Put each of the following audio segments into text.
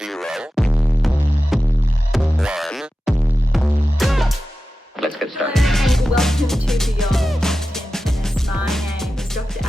0, 1. Let's get started. Hello and welcome to Beyond Tennis. My name is Dr.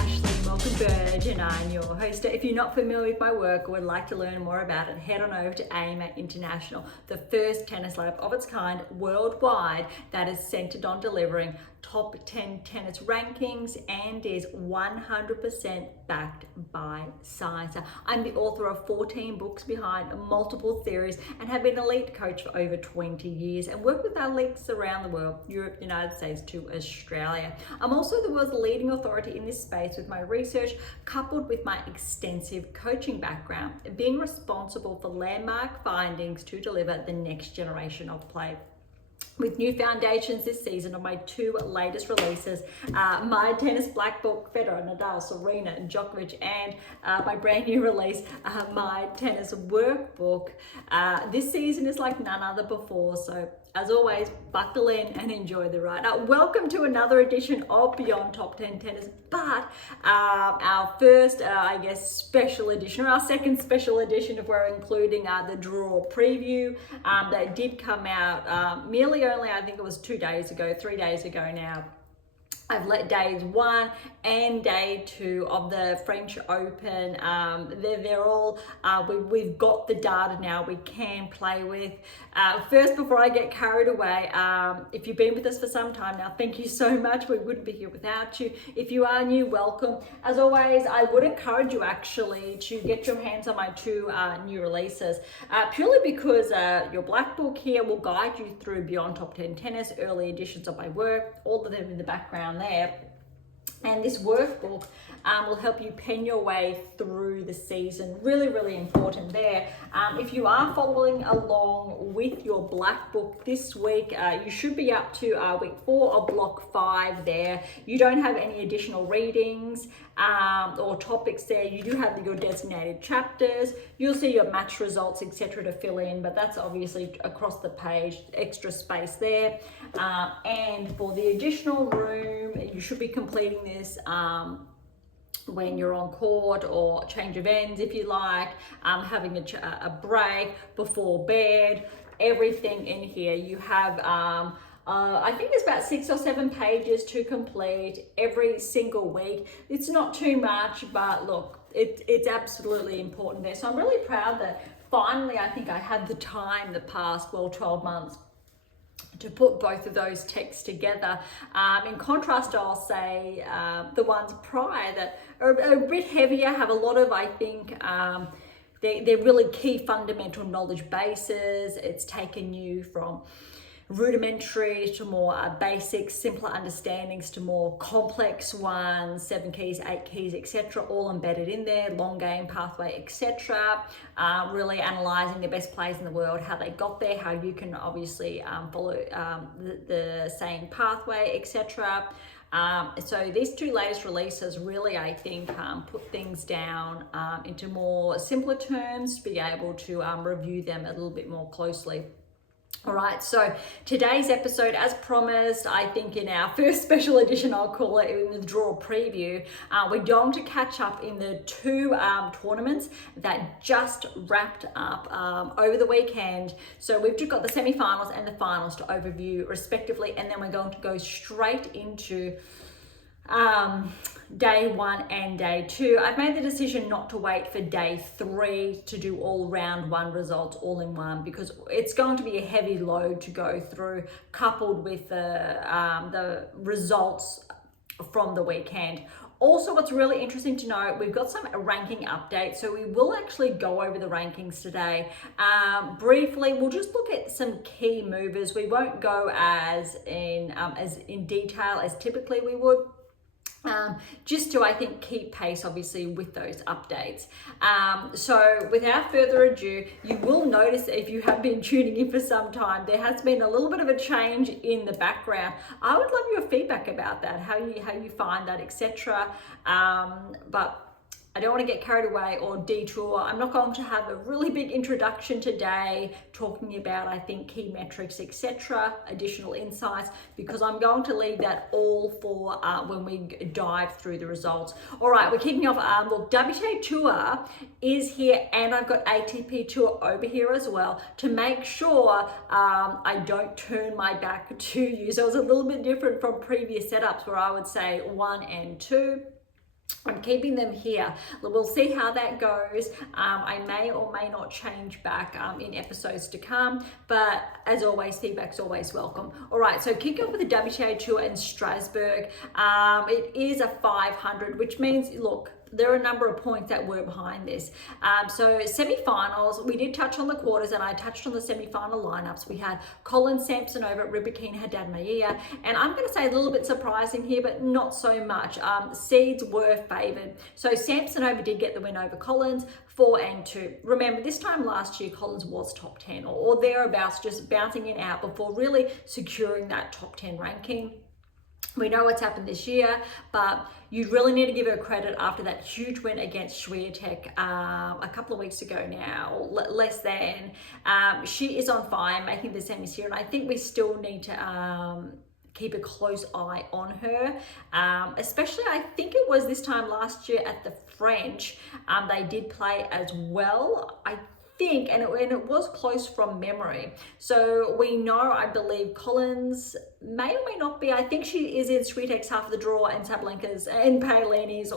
Berge and I'm your host. If you're not familiar with my work or would like to learn more about it, head on over to AM8 International, the first tennis lab of its kind worldwide that is centered on delivering top 10 tennis rankings and is 100% backed by science. I'm the author of 14 books behind multiple theories and have been an elite coach for over 20 years and work with elites around the world, Europe, United States to Australia. I'm also the world's leading authority in this space with my research coupled with my extensive coaching background, being responsible for landmark findings to deliver the next generation of play. With new foundations this season of my two latest releases, my tennis black book, Federer, Nadal, Serena, and Djokovic, and my brand new release, my tennis workbook. This season is like none other before, so as always, buckle in and enjoy the ride. Welcome to another edition of Beyond Top 10 Tennis, but our first, special edition, or our second special edition, if we're including the draw preview that did come out merely only, I think it was 3 days ago now. I've let days 1 and day 2 of the French Open. They're all, we've got the data now we can play with. First, before I get carried away, if you've been with us for some time now, thank you so much. We wouldn't be here without you. If you are new, welcome. As always, I would encourage you actually to get your hands on my two new releases, purely because your black book here will guide you through Beyond Top 10 Tennis, early editions of my work, all of them in the background there. And this workbook will help you pen your way through the season. Really, really important there. If you are following along with your black book this week, you should be up to week 4 of block 5 there. You don't have any additional readings or topics there. You do have your designated chapters. You'll see your match results, etc. to fill in, but that's obviously across the page, extra space there. And for the additional room, you should be completing this when you're on court or change of ends, if you like, having a break before bed, everything in here. You have, I think there's about 6 or 7 pages to complete every single week. It's not too much, but look, it's absolutely important there. So I'm really proud that finally, I think I had the time the past, 12 months to put both of those texts together. In contrast, I'll say the ones prior that are a bit heavier, have a lot of, I think, they're really key fundamental knowledge bases. It's taken you from rudimentary to more basic, simpler understandings to more complex ones, 7 keys, 8 keys, etc., all embedded in there, long game pathway, etc. Really analyzing the best players in the world, how they got there, how you can obviously follow the same pathway, etc. So these two latest releases really, I think, put things down into more simpler terms to be able to review them a little bit more closely. All right, so today's episode, as promised, I think in our first special edition, I'll call it, in the draw preview, we're going to catch up in the 2 tournaments that just wrapped up over the weekend. So we've just got the semi-finals and the finals to overview respectively, and then we're going to go straight into day 1 and day 2. I've made the decision not to wait for day 3 to do all round 1 results all in one, because it's going to be a heavy load to go through, coupled with the results from the weekend. Also, what's really interesting to know, we've got some ranking updates, so we will actually go over the rankings today. Briefly, we'll just look at some key movers. We won't go as in detail as typically we would. Just to, I think, keep pace, obviously, with those updates. So without further ado, you will notice, if you have been tuning in for some time, there has been a little bit of a change in the background. I would love your feedback about that, how you find that, etc. But I don't want to get carried away or detour. I'm not going to have a really big introduction today talking about, I think, key metrics, etc., additional insights, because I'm going to leave that all for when we dive through the results. All right, we're kicking off. Look, WTA Tour is here, and I've got ATP Tour over here as well to make sure I don't turn my back to you. So it's a little bit different from previous setups where I would say 1 and 2. I'm keeping them here. We'll see how that goes. I may or may not change back in episodes to come, but as always, feedback's always welcome. All right, so kick off with the WTA Tour in Strasbourg. It is a 500, which means, look, there are a number of points that were behind this. So semi-finals, we did touch on the quarters, and I touched on the semi-final lineups. We had Collins, Samsonova, Rybakina, Haddad Maia, and I'm going to say a little bit surprising here, but not so much. Seeds were favoured. So Samsonova did get the win over Collins, 4 and 2. Remember, this time last year, Collins was top 10 or thereabouts, just bouncing in out before really securing that top 10 ranking. We know what's happened this year, but you really need to give her credit after that huge win against Swiatek a couple of weeks ago now, less than. She is on fire, making the semis here, and I think we still need to keep a close eye on her, especially I think it was this time last year at the French. They did play as well, I think, and it was close from memory. So we know, I believe Collins may or may not be. I think she is in Swiatek's half of the draw and Sabalenka's and Paolini's.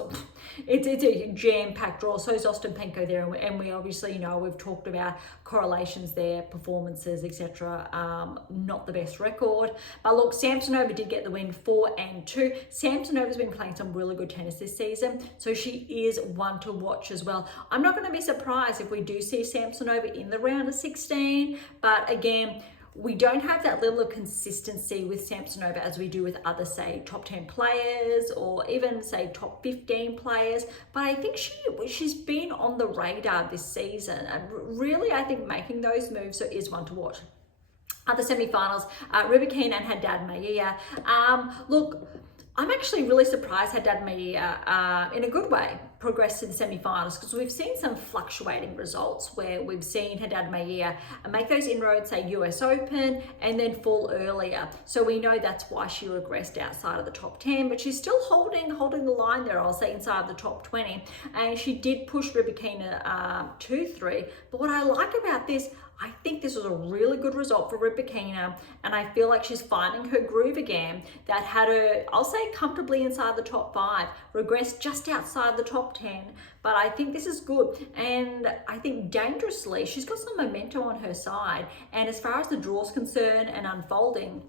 It's a jam-packed draw. So is Ostapenko there, and we obviously know we've talked about correlations there, performances, etc. Not the best record, but look, Samsonova did get the win, 4 and 2. Samsonova's been playing some really good tennis this season, so she is one to watch as well. I'm not going to be surprised if we do see Samsonova in the round of 16, but again, we don't have that level of consistency with Samsonova as we do with other, say, top 10 players or even, say, top 15 players. But I think she's been on the radar this season, and really, I think making those moves, so is one to watch. Other semi-finals, Rybakina and Haddad Maia. Look, I'm actually really surprised Haddad Maia, in a good way, progressed to the semi-finals, because we've seen some fluctuating results where we've seen Haddad Maia make those inroads, say US Open, and then fall earlier. So we know that's why she regressed outside of the top 10, but she's still holding the line there, I'll say, inside of the top 20. And she did push Rybakina 2-3. But what I like about this, I think this was a really good result for Rybakina, and I feel like she's finding her groove again. That had her, I'll say, comfortably inside the top 5, regressed just outside the top 10, but I think this is good, and I think dangerously, she's got some momentum on her side, and as far as the draw's concerned and unfolding,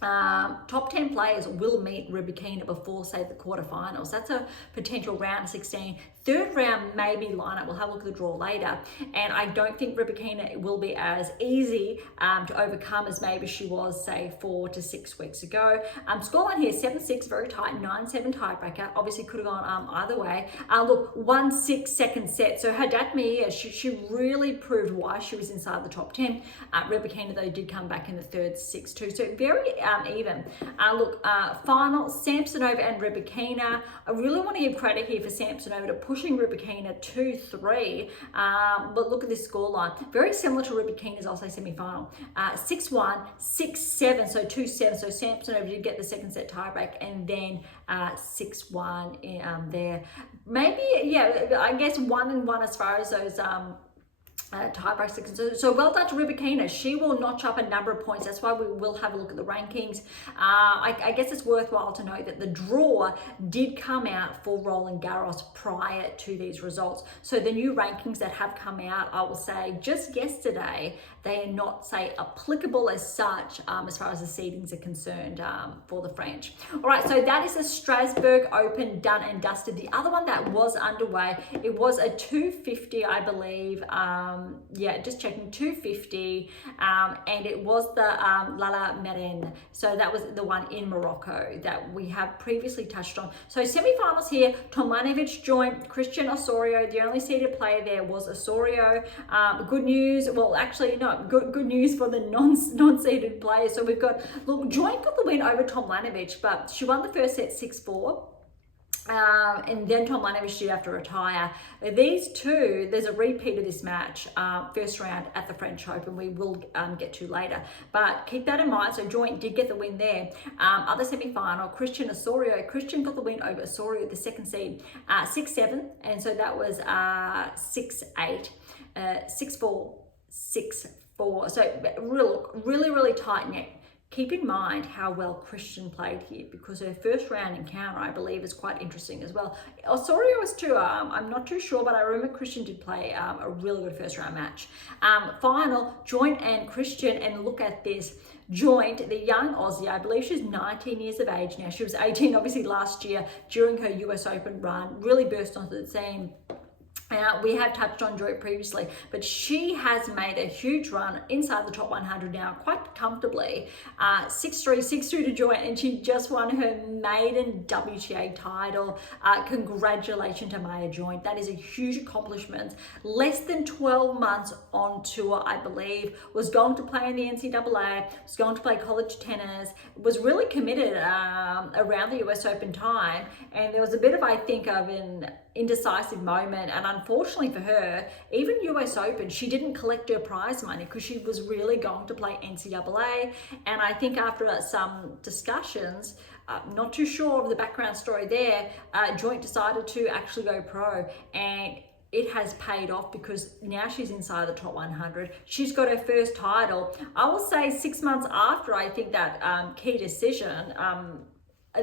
top 10 players will meet Rybakina before, say, the quarterfinals. That's a potential round of 16. Third round maybe lineup. We'll have a look at the draw later. And I don't think Rybakina will be as easy to overcome as maybe she was, say, 4 to 6 weeks ago. Scoreline here, 7-6, very tight, 9-7 tiebreaker. Obviously could have gone either way. Look, 1-6 second set. So Haddad Maia, she really proved why she was inside the top 10. Rybakina, though, did come back in the third, 6-2. So very even. Look, final, Samsonova and Rybakina. I really want to give credit here for Samsonova to pushing Rybakina 2-3. But look at this scoreline. Very similar to Rybakina's, I'll say, semi-final. 6-1, 6-7, so 2-7. So Samsonova did get the second set tiebreak, and then 6-1 there. Maybe, yeah, I guess 1-1 as far as those tiebreaks are concerned. So well done to Rybakina. She will notch up a number of points. That's why we will have a look at the rankings. I guess it's worthwhile to note that the draw did come out for Roland Garros prior to these results. So the new rankings that have come out, I will say, just yesterday, they are not, say, applicable as such as far as the seedings are concerned for the French. All right, so that is the Strasbourg Open done and dusted. The other one that was underway, it was a 250, I believe. Yeah, just checking, 250, and it was the Lalla Meryem. So that was the one in Morocco that we have previously touched on. So semi-finals here, Tomljanovic joined Christian Osorio. The only seeded player there was Osorio. Good news, well, actually, no, good news for the non-seeded players. So we've got, look, Joint got the win over Tomljanovic, but she won the first set 6-4. And then Tomljanovic did have to retire. These two, there's a repeat of this match, first round at the French Open, we will get to later. But keep that in mind. So Joint did get the win there. Other semi-final, Christian Osorio. Christian got the win over Osorio, the second seed, 6-7. And so that was 6-8, 6-4, 6-4. So really tight net. Keep in mind how well Christian played here, because her first round encounter, I believe, is quite interesting as well. Osorio was too, I'm not too sure, but I remember Christian did play a really good first round match. Final, Joint and Christian, and look at this. Joint, the young Aussie, I believe she's 19 years of age now. She was 18, obviously, last year during her US Open run, really burst onto the scene. We have touched on Joy previously, but she has made a huge run inside the top 100 now, quite comfortably. 6-3, 6-2 to Joy, and she just won her maiden WTA title. Congratulations to Maya Joint. That is a huge accomplishment. Less than 12 months on tour, I believe. Was going to play in the NCAA, was going to play college tennis, was really committed around the US Open time, and there was a bit of, I think, of an indecisive moment, and unfortunately for her, even US Open, she didn't collect her prize money because she was really going to play NCAA. And I think after some discussions, not too sure of the background story there, Joint decided to actually go pro, and it has paid off because now she's inside the top 100. She's got her first title, I will say 6 months after, I think, that key decision,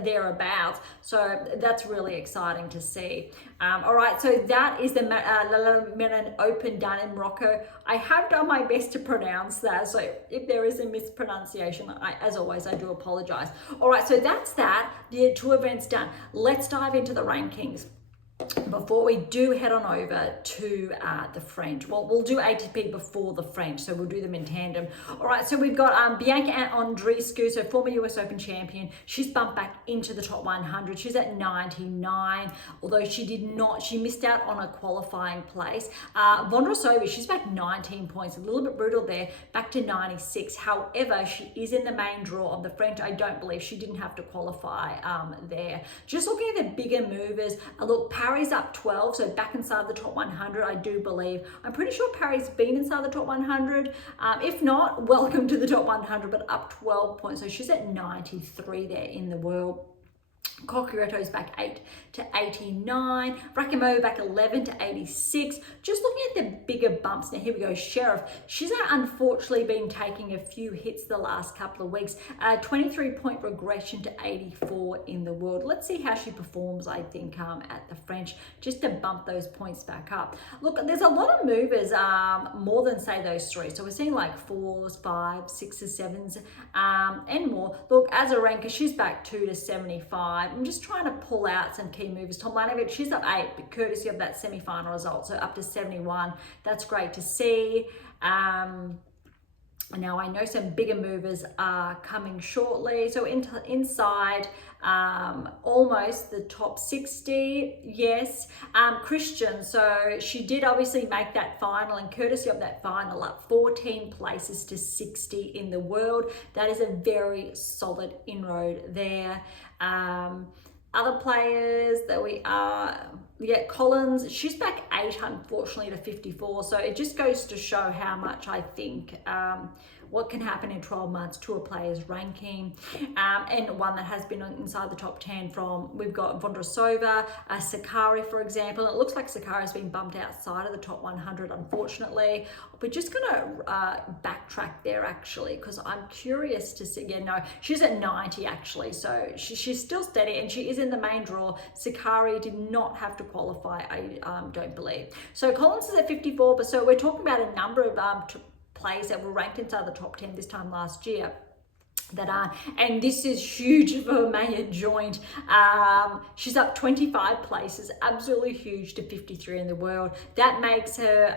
thereabouts. So that's really exciting to see. All right, so that is the Lalla Meryem Open done in Morocco. I have done my best to pronounce that, so if there is a mispronunciation, as always, I do apologize. All right, so that's that. The two events done. Let's dive into the rankings before we do head on over to the French. Well, we'll do ATP before the French, so we'll do them in tandem. All right, so we've got Bianca Andreescu, so former US Open champion. She's bumped back into the top 100. She's at 99, although she missed out on a qualifying place. Vondrousova, she's back 19 points, a little bit brutal there, back to 96. However, she is in the main draw of the French. I don't believe she didn't have to qualify there. Just looking at the bigger movers, look, Parry's up 12, so back inside the top 100, I do believe. I'm pretty sure Parry's been inside the top 100. If not, welcome to the top 100, but up 12 points. So she's at 93 there in the world. Kokureto's back 8 to 89. Rakimova back 11 to 86. Just looking at the bigger bumps. Now, here we go. Sheriff. She's unfortunately been taking a few hits the last couple of weeks. 23-point regression to 84 in the world. Let's see how she performs, I think, at the French, just to bump those points back up. Look, there's a lot of movers, more than, say, those three. So we're seeing like 4s, 5s, 6s, 7s, and more. Look, Azarenka, she's back 2 to 75. I'm just trying to pull out some key movers. Tomljanovic, she's up 8, but courtesy of that semi-final result, so up to 71. That's great to see. Now I know some bigger movers are coming shortly. So inside almost the top 60, yes. Christian, so she did obviously make that final, and courtesy of that final, up 14 places to 60 in the world. That is a very solid inroad there. Other players that we are, Collins, she's back 8, unfortunately, to 54. So it just goes to show how much I think what can happen in 12 months to a player's ranking. And one that has been inside the top 10 from, we've got Vondrousova, Sakkari, for example. It looks like Sakkari's been bumped outside of the top 100, unfortunately. We're just gonna backtrack there, actually, because I'm curious to see. Yeah, no, she's at 90, actually. So she's still steady, and she is in the main draw. Sakkari did not have to qualify, I don't believe. So Collins is at 54, but so we're talking about a number of players that were ranked inside the top 10 this time last year that are, and this is huge for Maya Joint. She's up 25 places, absolutely huge, to 53 in the world. That makes her,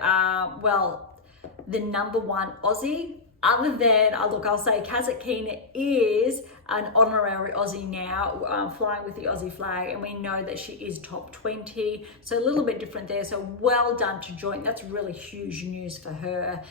well, the #1 Aussie Other than, look, I'll say Kazakhina is an honorary Aussie now, flying with the Aussie flag, and we know that she is top 20, so a little bit different there. So well done to Joint. That's really huge news for her.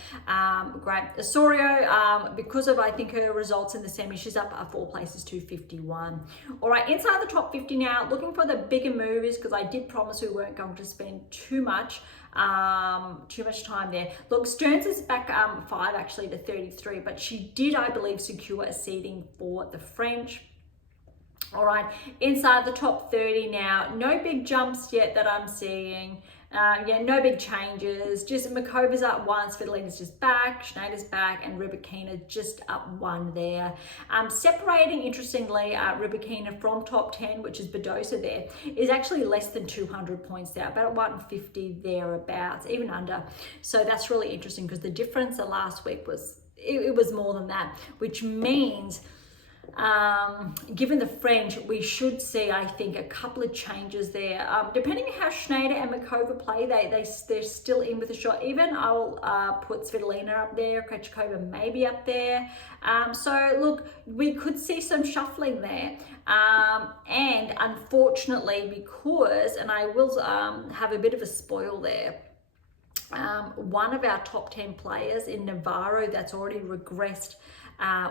Great. Osorio, because of, I think, her results in the semi, she's up 4 places to 51. All right, inside the top 50 now, looking for the bigger moves, because I did promise we weren't going to spend too much time there. Look, Stearns is back 5 actually to 33, but she did, I believe, secure a seeding for the French. All right, inside the top 30 now, no big jumps yet that I'm seeing. Yeah, no big changes. Just Makova's up 1, Svitolina's just back, Schneider's back, and Rybakina just up 1 there. Separating, interestingly, Rybakina from top 10, which is Badosa there, is actually less than 200 points there, about 150 thereabouts, even under. So that's really interesting, because the difference last week was, it was more than that, which means given the French, we should see, I think, a couple of changes there. Depending on how Schneider and Makova play, they're still in with a shot. Even I'll put Svitolina up there, Krejcikova maybe up there. So look, we could see some shuffling there. And unfortunately, because, and I will have a bit of a spoil there, one of our top 10 players in Navarro that's already regressed,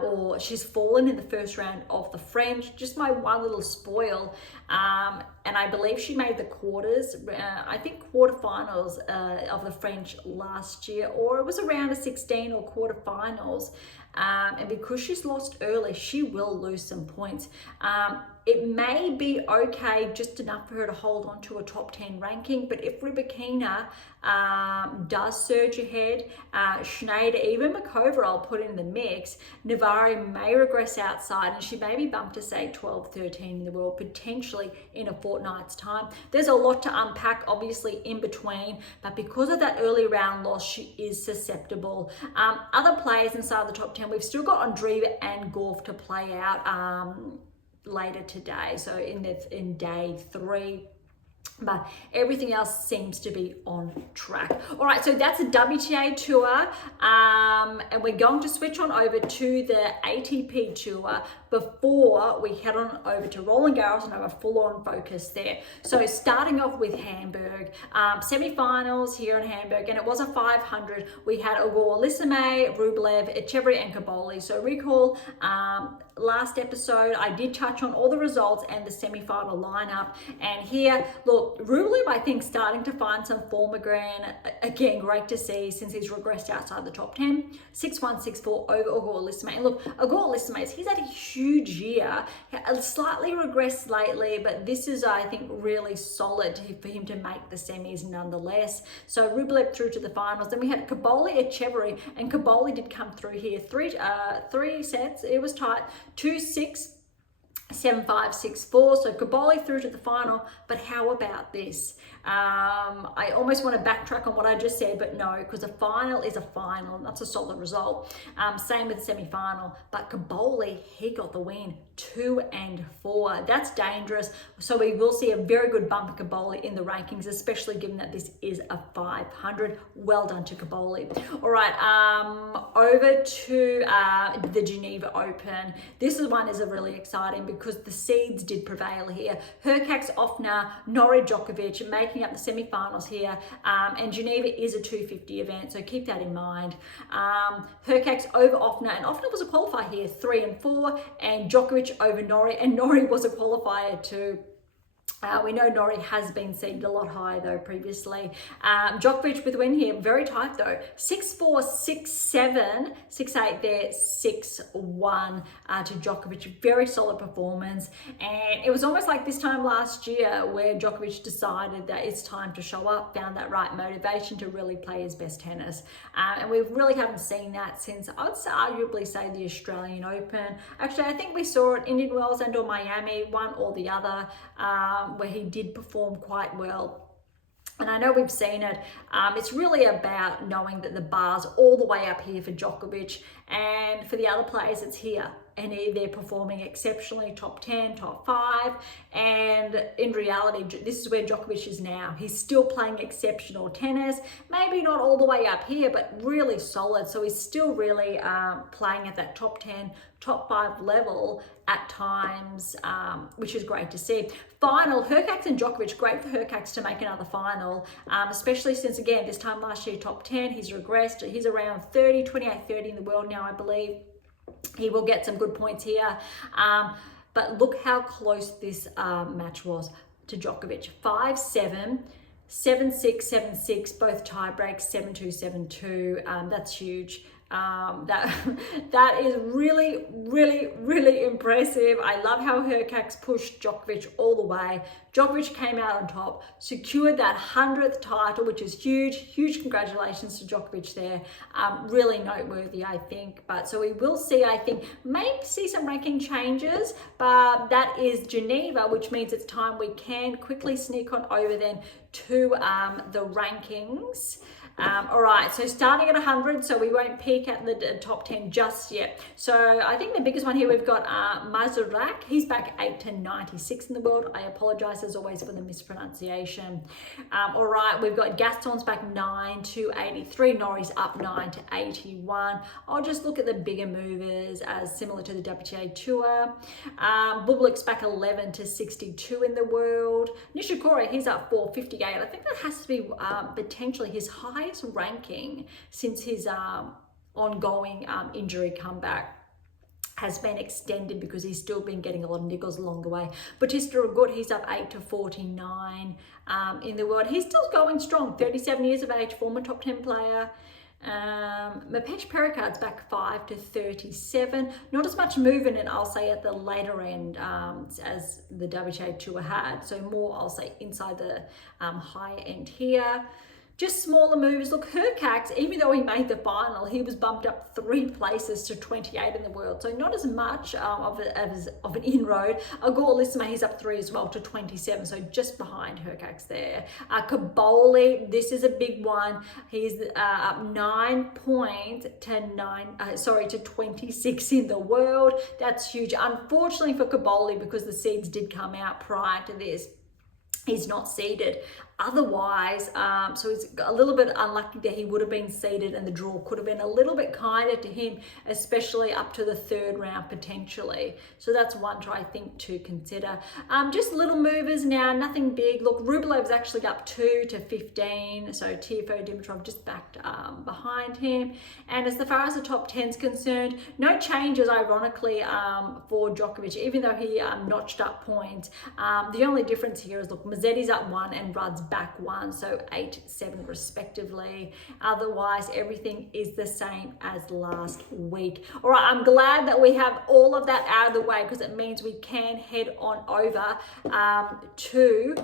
or she's fallen in the first round of the French. Just my one little spoil. And I believe she made the quarters, I think quarterfinals of the French last year, or it was around a 16 or quarterfinals. And because she's lost early, she will lose some points. It may be okay, just enough for her to hold on to a top 10 ranking, but if Rybakina does surge ahead, Schneider, even Makova I'll put in the mix, Navarro may regress outside, and she may be bumped to say 12, 13 in the world, potentially in a fortnight's time. There's a lot to unpack, obviously, in between, but because of that early round loss, she is susceptible. Other players inside the top 10, we've still got Andreeva and Gauff to play out later today, so in day 3. But everything else seems to be on track. All right, so that's a WTA tour, and we're going to switch on over to the ATP tour before we head on over to Roland Garros and have a full-on focus there. So starting off with Hamburg, semi-finals here in Hamburg, and it was a 500. We had Ogor, Lissame, Rublev, Echeverry, and Kaboli. So recall, last episode I did touch on all the results and the semi-final lineup, and here, look, Rublev, I think, starting to find some form again, great to see since he's regressed outside the top 10. 6-1, 6-4 over Ogor Lissame. And look, Ogor Lissame, he's had a huge year, slightly regressed lately, but this is, I think, really solid for him to make the semis nonetheless. So Rublev through to the finals. Then we had Kaboli, Echeverry, and Kaboli did come through here. Three sets, it was tight, 2-6. 7-5, 6-4, so Kaboli through to the final. But how about this? I almost want to backtrack on what I just said, but no, because a final is a final, and that's a solid result. Same with the semi-final, but Kaboli, he got the win, 2-4. That's dangerous. So we will see a very good bump of Kaboli in the rankings, especially given that this is a 500. Well done to Kaboli. All right, over to the Geneva Open. This one is really exciting because the seeds did prevail here. Hurkacz, Ofner, Norrie, Djokovic making up the semi-finals here, and Geneva is a 250 event, so keep that in mind. Hurkacz over Ofner, and Ofner was a qualifier here, 3-4, and Djokovic over Norrie, and Norrie was a qualifier too. We know Norrie has been seeded a lot higher though previously. Djokovic with the win here, very tight though. 6-4, 6-7, 6-8 there, 6-1 to Djokovic. Very solid performance. And it was almost like this time last year where Djokovic decided that it's time to show up, found that right motivation to really play his best tennis. And we really haven't seen that since, I would arguably say, the Australian Open. Actually, I think we saw it Indian Wells and or Miami, one or the other, where he did perform quite well. And I know we've seen it. It's really about knowing that the bar's all the way up here for Djokovic, and for the other players, it's here. they're performing exceptionally, top 10, top 5, and in reality, this is where Djokovic is now. He's still playing exceptional tennis, maybe not all the way up here, but really solid. So he's still really playing at that top 10, top 5 level at times, which is great to see. Final, Hurkacz and Djokovic, great for Hurkacz to make another final, especially since, again, this time last year, top 10, he's regressed. He's around 28-30 in the world now, I believe. He will get some good points here. But look how close this match was to Djokovic. 5-7, 7-6, 7-6, both tie breaks, 7-2, 7-2. That's huge. That is really, really, really impressive. I love how Hurkacz pushed Djokovic all the way. Djokovic came out on top, secured that 100th title, which is huge. Huge congratulations to Djokovic there. Really noteworthy, I think. But so we will see, I think, maybe see some ranking changes, but that is Geneva, which means it's time we can quickly sneak on over then to the rankings. All right, so starting at 100, so we won't peek at the top 10 just yet. So I think the biggest one here, we've got Mazurak. He's back 8 to 96 in the world. I apologize as always for the mispronunciation. All right, we've got Gaston's back 9 to 83. Norrie's up 9 to 81. I'll just look at the bigger movers as similar to the WTA Tour. Bublik's back 11 to 62 in the world. Nishikori, he's up 458. I think that has to be potentially his highest ranking since his ongoing injury comeback has been extended, because he's still been getting a lot of niggles along the way. Bautista Agut, he's up 8 to 49 in the world. He's still going strong, 37 years of age, former top 10 player. Mapesh Pericard's back 5 to 37. Not as much movement, and I'll say at the later end as the WTA Tour had. So more, I'll say, inside the higher end here. Just smaller moves. Look, Hurkacz, even though he made the final, he was bumped up 3 places to 28 in the world. So not as much of an inroad. Agor-Lissima, he's up 3 as well to 27. So just behind Hurkacz there. Kaboli, this is a big one. He's up 9 points to 26 in the world. That's huge. Unfortunately for Kaboli, because the seeds did come out prior to this, he's not seeded. Otherwise, so he's a little bit unlucky that he would have been seeded, and the draw could have been a little bit kinder to him, especially up to the 3rd round potentially. So that's one to, I think, to consider. Just little movers now, nothing big. Look, Rublev's actually up 2 to 15. So Tiafoe Dimitrov just backed behind him. And as far as the top 10 is concerned, no changes, ironically, for Djokovic, even though he notched up points. The only difference here is, look, Mazzetti's up 1 and Rudd's back 1, so 8-7 respectively. Otherwise, everything is the same as last week. All right, I'm glad that we have all of that out of the way, because it means we can head on over to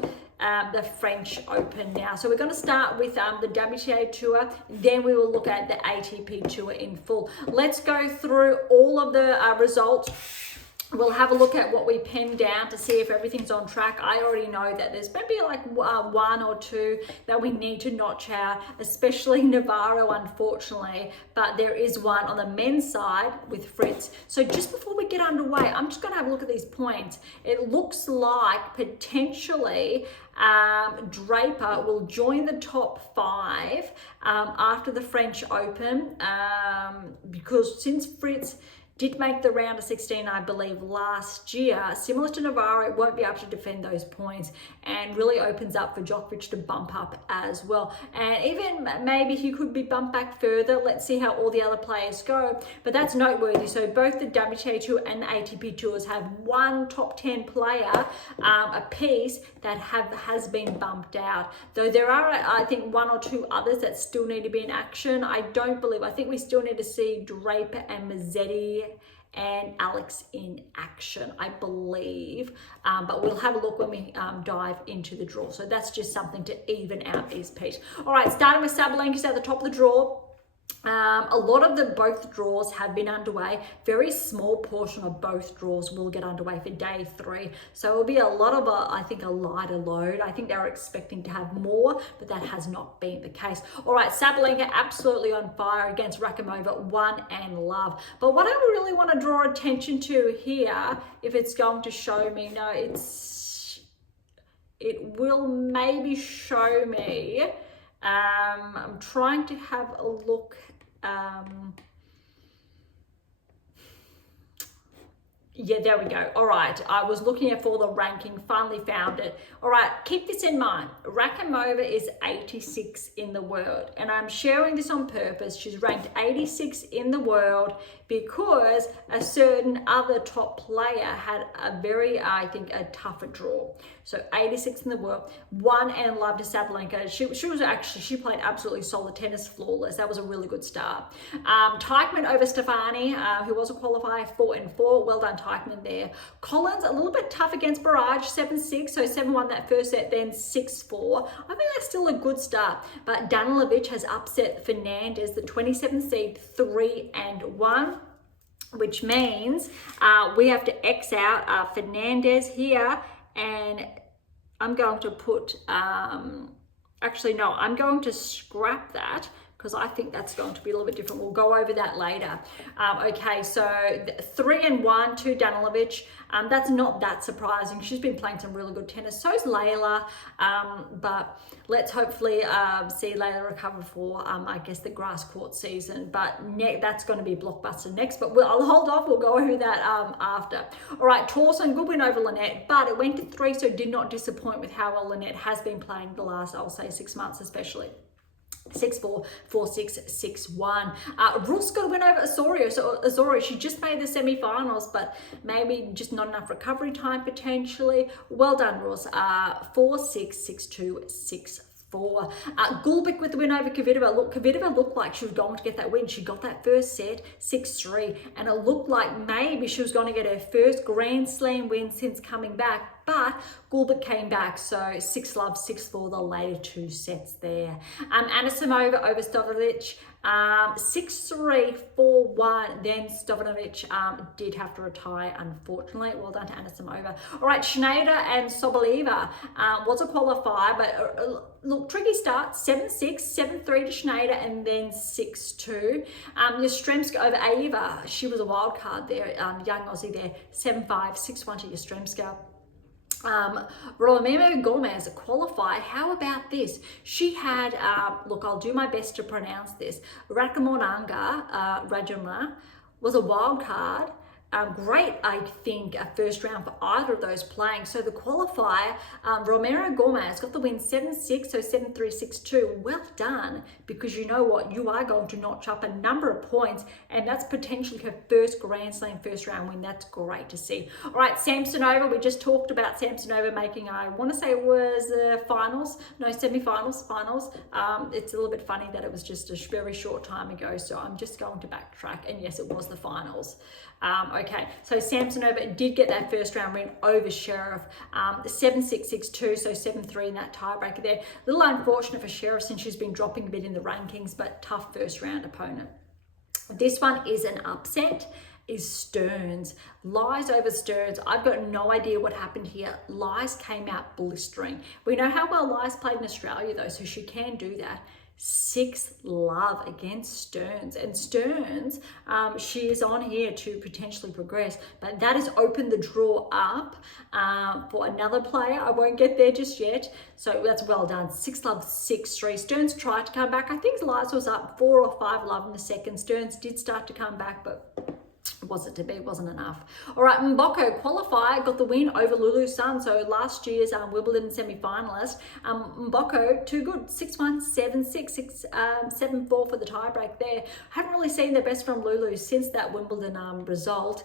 the French Open now. So we're going to start with the WTA Tour, then we will look at the ATP Tour in full. Let's go through all of the results. We'll have a look at what we penned down to see if everything's on track. I already know that there's maybe like 1 or 2 that we need to notch out, especially Navarro, unfortunately. But there is one on the men's side with Fritz. So just before we get underway, I'm just going to have a look at these points. It looks like potentially Draper will join the top 5 after the French Open, because since Fritz did make the round of 16, I believe, last year, similar to Navarro, won't be able to defend those points, and really opens up for Djokovic to bump up as well. And even maybe he could be bumped back further. Let's see how all the other players go. But that's noteworthy. So both the WTA Tour and the ATP Tours have one top 10 player apiece that has been bumped out. Though there are, I think, 1 or 2 others that still need to be in action. I think we still need to see Draper and Mazzetti and Alex in action, I believe, but we'll have a look when we dive into the draw. So that's just something to even out these piece. All right, starting with Sabalenka's at the top of the draw. A lot of both draws have been underway. Very small portion of both draws will get underway for day 3. So it will be a lot of, I think, a lighter load. I think they were expecting to have more, but that has not been the case. All right, Sabalenka absolutely on fire against Rakimova, 1 and love. But what I really want to draw attention to here, if it's going to show me, no, it will maybe show me. I'm trying to have a look. Yeah, there we go. All right, I was looking for the ranking, finally found it. All right, keep this in mind. Rakimova is 86 in the world, and I'm sharing this on purpose. She's ranked 86 in the world because a certain other top player had a very, I think, a tougher draw. So 86 in the world, 1 and love to Sabalenka. She played absolutely solid tennis, flawless. That was a really good start. Teichmann over Stefani, who was a qualifier, 4 and 4. Well done, Teichmann there. Collins, a little bit tough against Berge, 7-6. So 7-1 that first set, then 6-4. I think that's still a good start. But Danilovic has upset Fernandez, the 27th seed, 3 and 1. Which means we have to X out Fernandez here, and I'm going to put, actually no, I'm going to scrap that because I think that's going to be a little bit different. We'll go over that later. Okay, so 3 and 1 to Danilovic. That's not that surprising. She's been playing some really good tennis. So's Layla, but let's hopefully see Layla recover for, I guess, the grass court season. But that's going to be blockbuster next, but I'll hold off. We'll go over that after. All right, Torsen, good win over Lynette, but it went to 3, so did not disappoint with how well Lynette has been playing the last, I'll say, 6 months especially. 6-4, 4-6, 6-1. Rus got a win over Osorio. So Osorio, she just made the semi-finals, but maybe just not enough recovery time potentially. Well done, Rus. 4-6, 6-2, 6-4. Gulbik with the win over Kvitova. Look, Kvitova looked like she was going to get that win. She got that first set, 6-3, and it looked like maybe she was going to get her first Grand Slam win since coming back. But Gulbik came back, so 6-love, 6-4, the later 2 sets there. Anisimova over Stojanovic, 6-3, 4-1. Then Stojanovic did have to retire, unfortunately. Well done to Anisimova. All right, Schneider and Soboleва was a qualifier, but look, tricky start, 7-6, 7-3 to Schneider, and then 6-2. Yastremska over Ava, she was a wild card there, young Aussie there, 7-5, 6-1 to Yastremska. Romero Gomez qualify. How about this? She had, look, I'll do my best to pronounce this. Rakamonanga Rajama was a wild card. Great, I think, a first round for either of those playing. So the qualifier, Romero Gomez got the win 7-6, so 7-3, 6-2. Well done, because you know what? You are going to notch up a number of points, and that's potentially her first Grand Slam first round win. That's great to see. All right, Samsonova, we just talked about Samsonova making, I want to say it was semi-finals, finals. It's a little bit funny that it was just a very short time ago, so I'm just going to backtrack, and yes, it was the finals. Okay, so Samsonova did get that first round win over Sheriff, 7-6, 6-2, so 7-3 in that tiebreaker there. A little unfortunate for Sheriff since she's been dropping a bit in the rankings, but tough first round opponent. This one is an upset, is Stearns. Lies over Stearns. I've got no idea what happened here. Lies came out blistering. We know how well Lies played in Australia though, so she can do that. 6-love against Stearns, and Stearns, she is on here to potentially progress, but that has opened the draw up for another player. I won't get there just yet, so that's well done. 6-love, 6-3. Stearns tried to come back. I think Liza was up 4 or 5-love in the second. Stearns did start to come back, but was it to be? Wasn't enough. All right, Mboko qualifier, got the win over Lulu Sun. So last year's Wimbledon semi-finalist. Mboko, too good. 6-1, 7-6, 7-4 for the tiebreak there. Haven't really seen the best from Lulu since that Wimbledon result.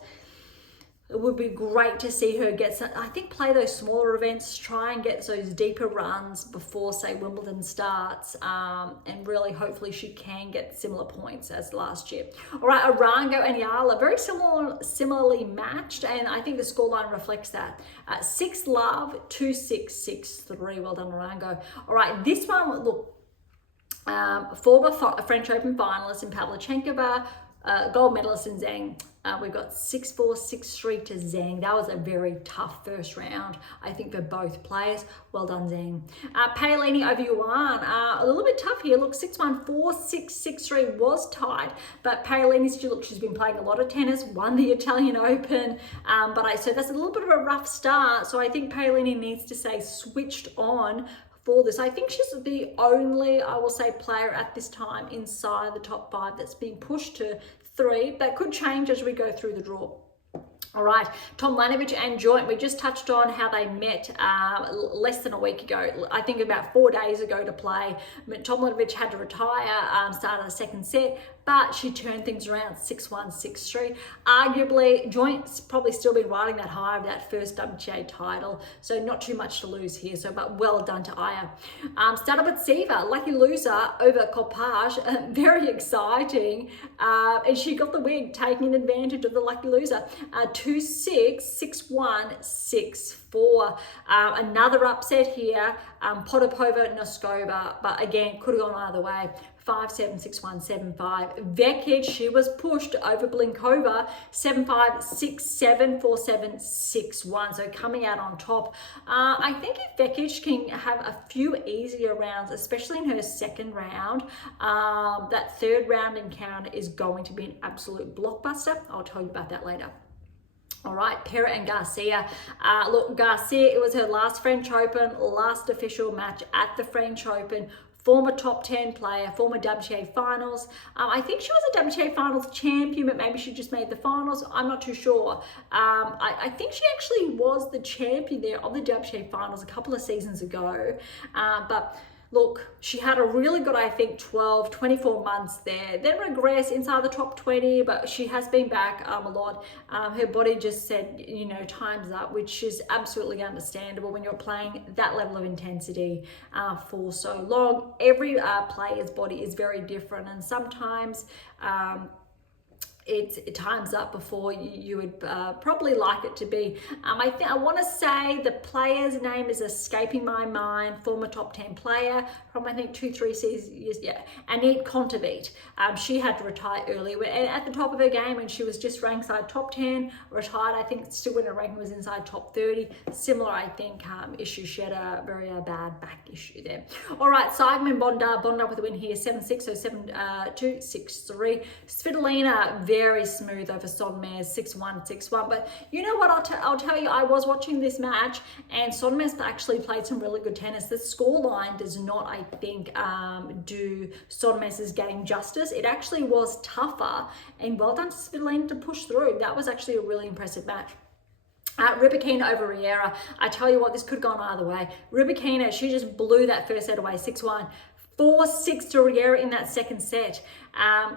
It would be great to see her get some, I think, play those smaller events, try and get those deeper runs before, say, Wimbledon starts, and really, hopefully, she can get similar points as last year. All right, Arango and Yala, very similarly matched, and I think the scoreline reflects that. 6-love, 2-6, 6-3. Well done, Arango. All right, this one, look, Former French Open finalist in Pavlyuchenkova, gold medalist in Zheng. We've got 6-4, 6-3 to Zheng. That was a very tough first round, I think, for both players. Well done, Zheng. Paolini over Yuan. A little bit tough here. Look, 6-1, 4-6, 6-3 was tied, but Paolini still, look, she's been playing a lot of tennis, won the Italian Open, so that's a little bit of a rough start. So I think Paolini needs to stay switched on for this. I think she's the only, I will say, player at this time inside the top 5 that's being pushed to 3. That could change as we go through the draw. All right, Tomljanovic and Joint, we just touched on how they met less than a week ago. I think about 4 days ago to play. Tomljanovic had to retire, started the second set, but she turned things around 6-1, 6-3. Arguably, Joint's probably still been riding that high of that first WTA title, so not too much to lose here, but well done to Aya. Started with Siva, lucky loser over Kopacz, very exciting, and she got the win, taking advantage of the lucky loser. 2-6, 6-1, 6-4. Another upset here, Potapova, Noskova, but again, could have gone either way. 5-7, 6-1, 7-5. Vekic, she was pushed over Blinkova, 7-5, 6-7, 4-7, 6-1. So coming out on top. I think if Vekic can have a few easier rounds, especially in her second round, that third round encounter is going to be an absolute blockbuster. I'll tell you about that later. All right, Pera and Garcia. Look, Garcia, it was her last French Open, last official match at the French Open. Former top 10 player, former WTA finals. I think she was a WTA finals champion, but maybe she just made the finals. I'm not too sure. I think she actually was the champion there of the WTA finals a couple of seasons ago. But look, she had a really good, I think, 12, 24 months there. Then regressed inside the top 20, but she has been back a lot. Her body just said, time's up, which is absolutely understandable when you're playing that level of intensity for so long. Every player's body is very different, and sometimes it time's up before you would probably like it to be. I want to say the player's name is escaping my mind. Former top 10 player from I think 2-3 seasons. Yeah, Analyt Kontaveit. She had to retire early at the top of her game, and she was just ranked inside top 10. Retired, I think, still when her ranking was inside top 30. Similar, I think, issue. She had a very bad back issue there. All right, Simon Bondar with the win here, 7-6, so 7-2, 6-3. Svitolina, very smooth over Sonmez, 6-1, 6-1. But you know what, I'll tell you, I was watching this match, and Sonmez actually played some really good tennis. The scoreline does not, I think, do Sonmez's game justice. It actually was tougher, and well done to Svitolina to push through. That was actually a really impressive match. Rybakina over Riera. I tell you what, this could have gone either way. Rybakina, she just blew that first set away, 6-1. 4-6 to Riera in that second set.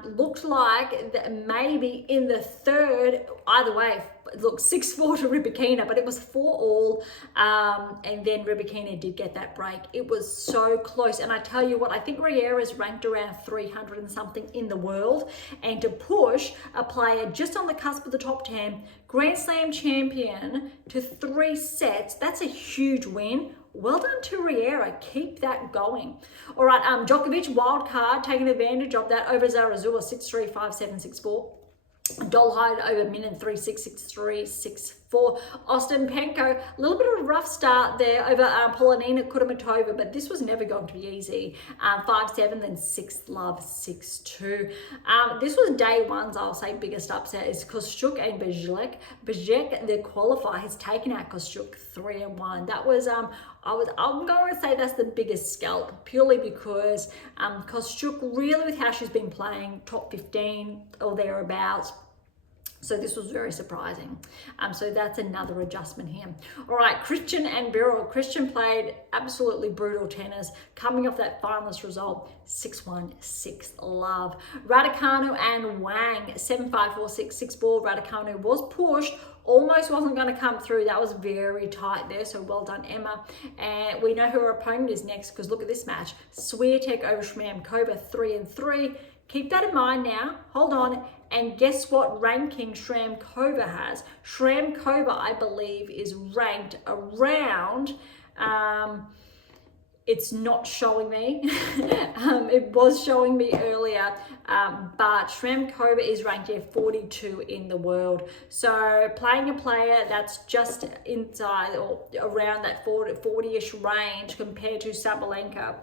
Looked like that maybe in the third, either way, look, 6-4 to Rybakina, but it was 4-all, and then Rybakina did get that break. It was so close, and I tell you what, I think Riera is ranked around 300 and something in the world, and to push a player just on the cusp of the top 10, Grand Slam champion, to 3 sets, that's a huge win. Well done to Riera. Keep that going. All right, Djokovic, wild card, taking advantage of that over Zarazua, 6-3, 5-7, 6-4. Dolhide over Minin, 3-6, 6-3, 6-4. Ostapenko, a little bit of a rough start there over Polonina Kudermetova, but this was never going to be easy. 5-7, then 6-love, 6-2. This was day one's, I'll say, biggest upset is Kostyuk and Berge. Berge, the qualifier, has taken out Kostyuk 3-1. That was, I'm going to say that's the biggest scalp, purely because Kostyuk, really with how she's been playing, top 15 or thereabouts. So this was very surprising. So that's another adjustment here. All right, Christian and Birol. Christian played absolutely brutal tennis, coming off that finalist result, 6-1, 6-love. Raducanu and Wang, 7-5, 4-6, 6-4. Raducanu was pushed, almost wasn't going to come through. That was very tight there, so well done, Emma. And we know who her opponent is next, because look at this match. Swiatek over Shramkova, 3-3. Keep that in mind now. Hold on. And guess what ranking Shramkova has? Shramkova, I believe, is ranked around it's not showing me. It was showing me earlier, but Shramkova is ranked here 42 in the world. So playing a player that's just inside or around that 40-ish range compared to Sabalenka,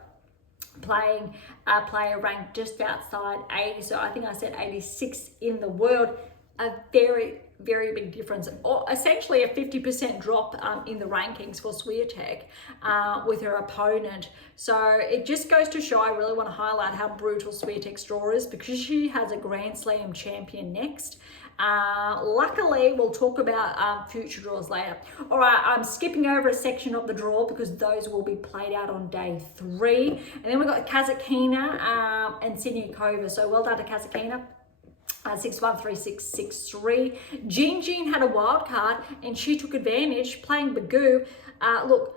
playing a player ranked just outside 80. So I think I said 86 in the world. A very, very big difference, or essentially a 50% drop in the rankings for Swiatek with her opponent. So it just goes to show, I really want to highlight how brutal Swiatek's draw is, because she has a Grand Slam champion next. Luckily, we'll talk about future draws later. All right, I'm skipping over a section of the draw because those will be played out on day 3. And then we've got Kazakhina and Siniakova. So well done to Kazakhina. 6-1, 3-6, 6-3. Jean had a wild card and she took advantage playing Berge. Look,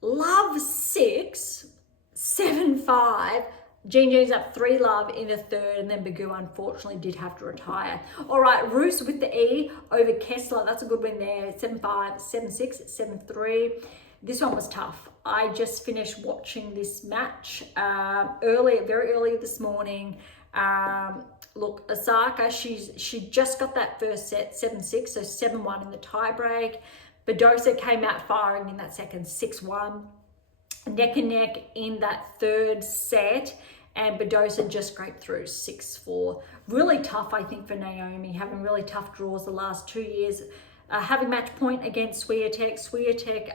love 6, 7-5. Jean's up 3 love in the third, and then Berge unfortunately did have to retire. All right, Roos with the E over Kessler. That's a good win there. 7-5, 7-6, 7-3. This one was tough. I just finished watching this match very early this morning. Look, Osaka, she just got that first set, 7-6, so 7-1 in the tiebreak. Badosa came out firing in that second, 6-1. Neck and neck in that third set, and Badosa just scraped through 6-4. Really tough, I think, for Naomi, having really tough draws the last 2 years. Having match point against Swiatek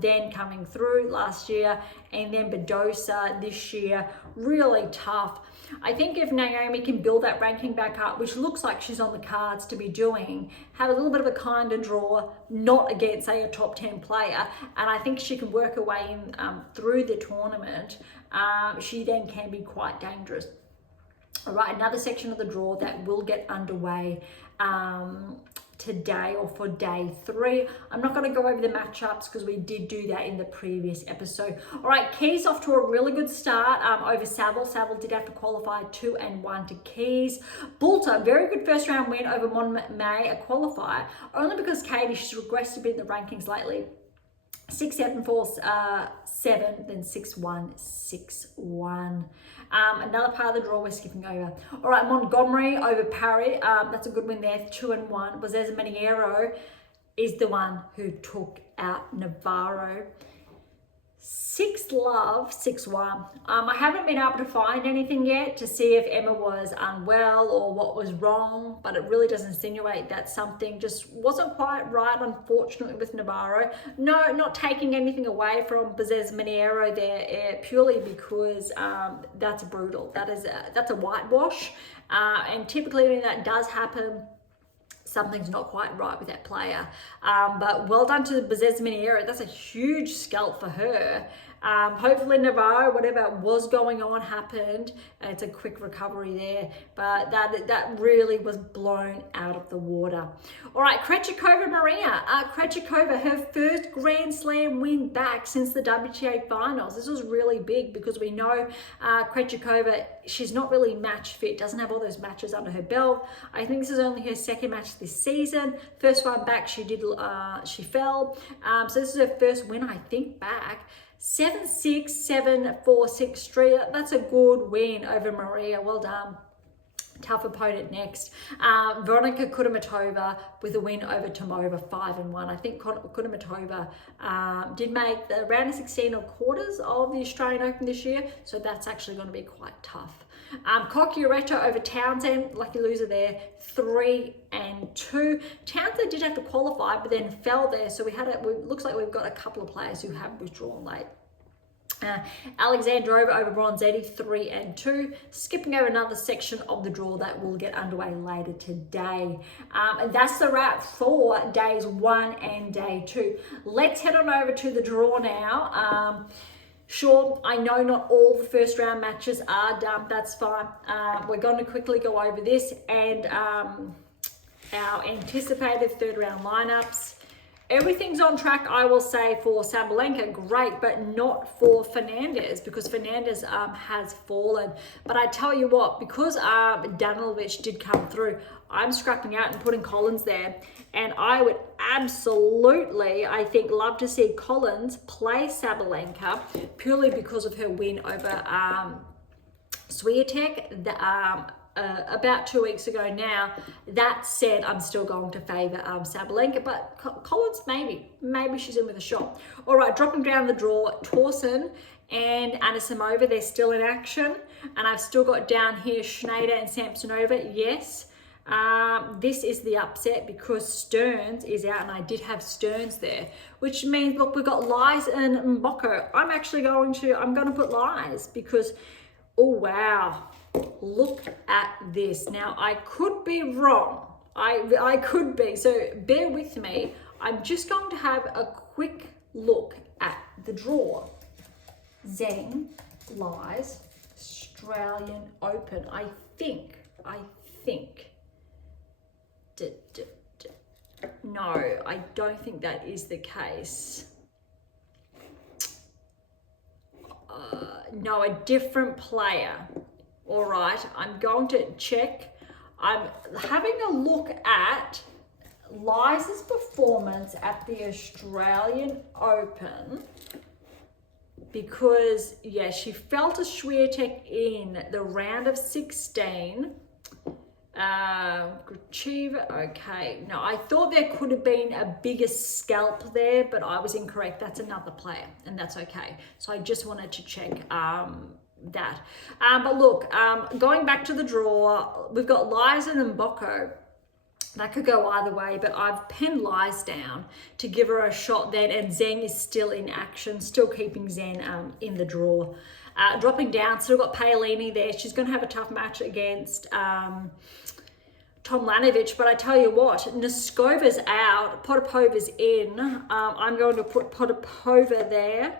then coming through last year, and then Badosa this year, really tough. I think if Naomi can build that ranking back up, which looks like she's on the cards to be doing, have a little bit of a kinder draw, not against, say, a top 10 player, and I think she can work her way in through the tournament, she then can be quite dangerous. All right, another section of the draw that will get underway today, or for day 3. I'm not going to go over the matchups because we did do that in the previous episode. All right, Keys off to a really good start over Saville. Saville did have to qualify 2-1 to Keys. Bulter, very good first round win over Montmay, a qualifier, only because Katie, she's regressed a bit in the rankings lately. 6-7, 4-7, then 6-1, 6-1. Another part of the draw we're skipping over. All right, Montgomery over Parry. That's a good win there, 2-1. Bozes Maniero is the one who took out Navarro. 6 love, 6-1. I haven't been able to find anything yet to see if Emma was unwell or what was wrong, but it really does insinuate that something just wasn't quite right, unfortunately, with Navarro. No, not taking anything away from Bozes Maniero there, purely because that's brutal. That's a whitewash, and typically when that does happen, something's not quite right with that player. But well done to Bozes Maniero. That's a huge scalp for her. Hopefully Navarro, whatever was going on, happened. It's a quick recovery there, but that really was blown out of the water. All right, Krejcikova Maria. Krejcikova, her first Grand Slam win back since the WTA finals. This was really big because we know Krejcikova, she's not really match fit, doesn't have all those matches under her belt. I think this is only her second match this season. First one back, she fell. So this is her first win, I think, back. 7-6, 7-4, 6-3. That's a good win over Maria. Well done. Tough opponent next. Veronika Kudermetova with a win over Tomova, 5-1. I think Kudermetova did make the round of 16 or quarters of the Australian Open this year, so that's actually going to be quite tough. Cocchiaretto over Townsend, lucky loser there, 3-2. Townsend did have to qualify, but then fell there, so looks like we've got a couple of players who have withdrawn late. Alexandrova over Bronzetti, 3-2. Skipping over another section of the draw that will get underway later today. And that's the wrap for days 1 and day 2. Let's head on over to the draw now. Sure, I know not all the first round matches are done. That's fine. We're going to quickly go over this and our anticipated third round lineups. everything's on track, I will say, for Sabalenka, great, but not for Fernandez, because Fernandez has fallen. But I tell you what, because Danilovic did come through, I'm scrapping out and putting Collins there. And I would absolutely, I think, love to see Collins play Sabalenka, purely because of her win over Swiatek about 2 weeks ago now. That said, I'm still going to favour Sabalenka, but Collins, maybe she's in with a shot. All right, dropping down the draw, Torsen and Anisimova, they're still in action. And I've still got down here Schneider and Samsonova, yes. This is the upset because Stearns is out, and I did have Stearns there, which means, look, we've got Lies and Mboko. I'm going to put Lies because, oh wow, look at this. Now, I could be wrong. I could be, so bear with me. I'm just going to have a quick look at the draw. Zheng, Lies, Australian Open. I think. No, I don't think that is the case. No, a different player. All right, I'm going to check. I'm having a look at Liza's performance at the Australian Open because, yeah, she fell to Swiatek in the round of 16. Geneva, okay. No, I thought there could have been a bigger scalp there, but I was incorrect. That's another player, and that's okay. So I just wanted to check that. But look, going back to the draw, we've got Lies and Mboko. That could go either way, but I've penned Lies down to give her a shot then, and Zheng is still in action, still keeping Zheng in the draw. Dropping down, still got Paolini there. She's going to have a tough match against Tomljanovic, but I tell you what, Noskova's out, Potapova's in. I'm going to put Potapova there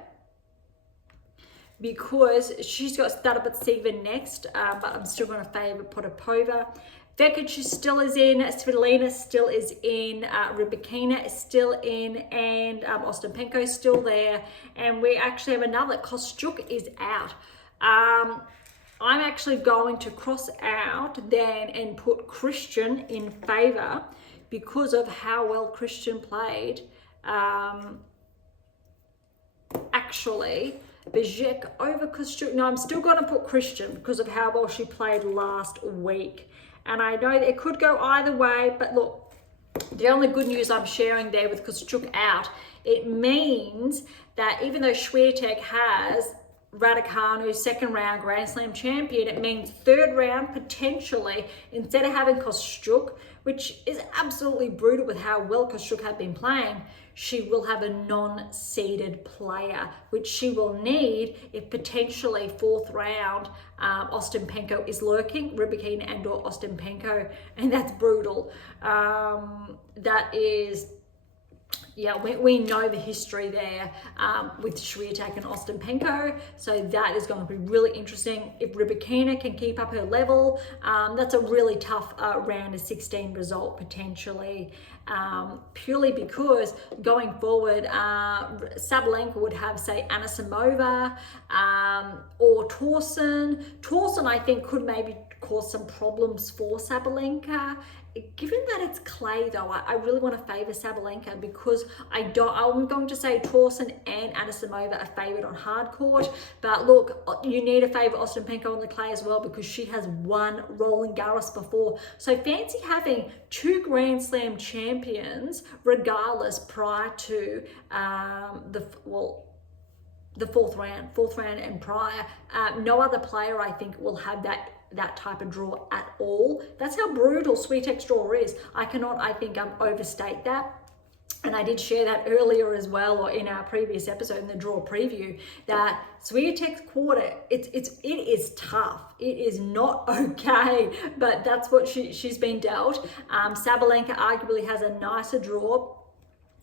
because she's got Starabatseva next, but I'm still going to favour Potapova. Vekic still is in, Svitolina still is in, Rybakina is still in, and Ostapenko is still there. And we actually have another, Kostyuk is out. I'm actually going to cross out then and put Christian in favour because of how well Christian played. Actually, Berge over Kostyuk. No, I'm still going to put Christian because of how well she played last week. And I know that it could go either way, but look, the only good news I'm sharing there with Kostyuk out, it means that even though Swiatek has Raducanu, second round Grand Slam champion, it means third round potentially, instead of having Kostyuk, which is absolutely brutal with how well Kostyuk had been playing, she will have a non-seeded player, which she will need if potentially fourth round Ostapenko is lurking, Rybakina and or Ostapenko, and that's brutal. That is, yeah, we know the history there with Swiatek and Ostapenko, so that is going to be really interesting. If Rybakina can keep up her level, that's a really tough round of 16 result potentially, purely because going forward, Sabalenka would have, say, Anisimova or Torsen. Torsen, I think, could maybe cause some problems for Sabalenka. Given that it's clay, though, I really want to favour Sabalenka because I'm going to say Torsen and Anisimova are favoured on hard court. But look, you need to favour Ostapenko on the clay as well because she has won Roland Garros before. So fancy having two Grand Slam champions, regardless, prior to the fourth round and prior. No other player, I think, will have that type of draw at all. That's how brutal Swiatek's draw is. I cannot, I think, overstate that. And I did share that earlier as well, or in our previous episode in the draw preview, that Swiatek's quarter, it is tough. It is not okay, but that's what she's been dealt. Sabalenka arguably has a nicer draw.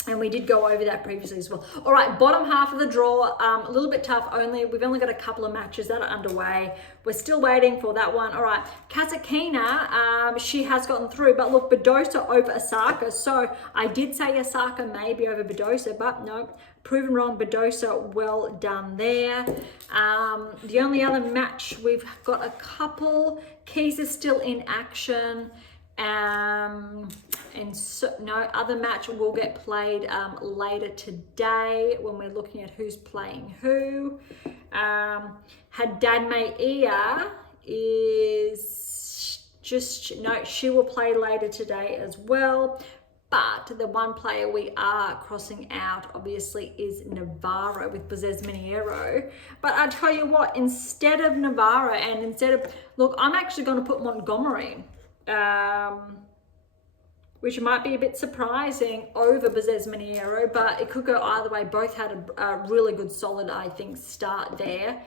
And we did go over that previously as well. All right, bottom half of the draw, a little bit tough. We've only got a couple of matches that are underway. We're still waiting for that one. All right, Kasatkina, she has gotten through. But look, Badosa over Osaka. So I did say Osaka may be over Badosa, but no, proven wrong. Badosa, well done there. The only other match, we've got a couple. Keys is still in action. And so no other match will get played later today when we're looking at who's playing who. Haddad Maia is just, no, she will play later today as well. But the one player we are crossing out, obviously, is Navarro with Bezes Miniero. But I tell you what, instead of Navarro and instead of, look, I'm actually going to put Montgomery, which might be a bit surprising, over Bezes Miniero, but it could go either way. Both had a really good, solid, I think, start there.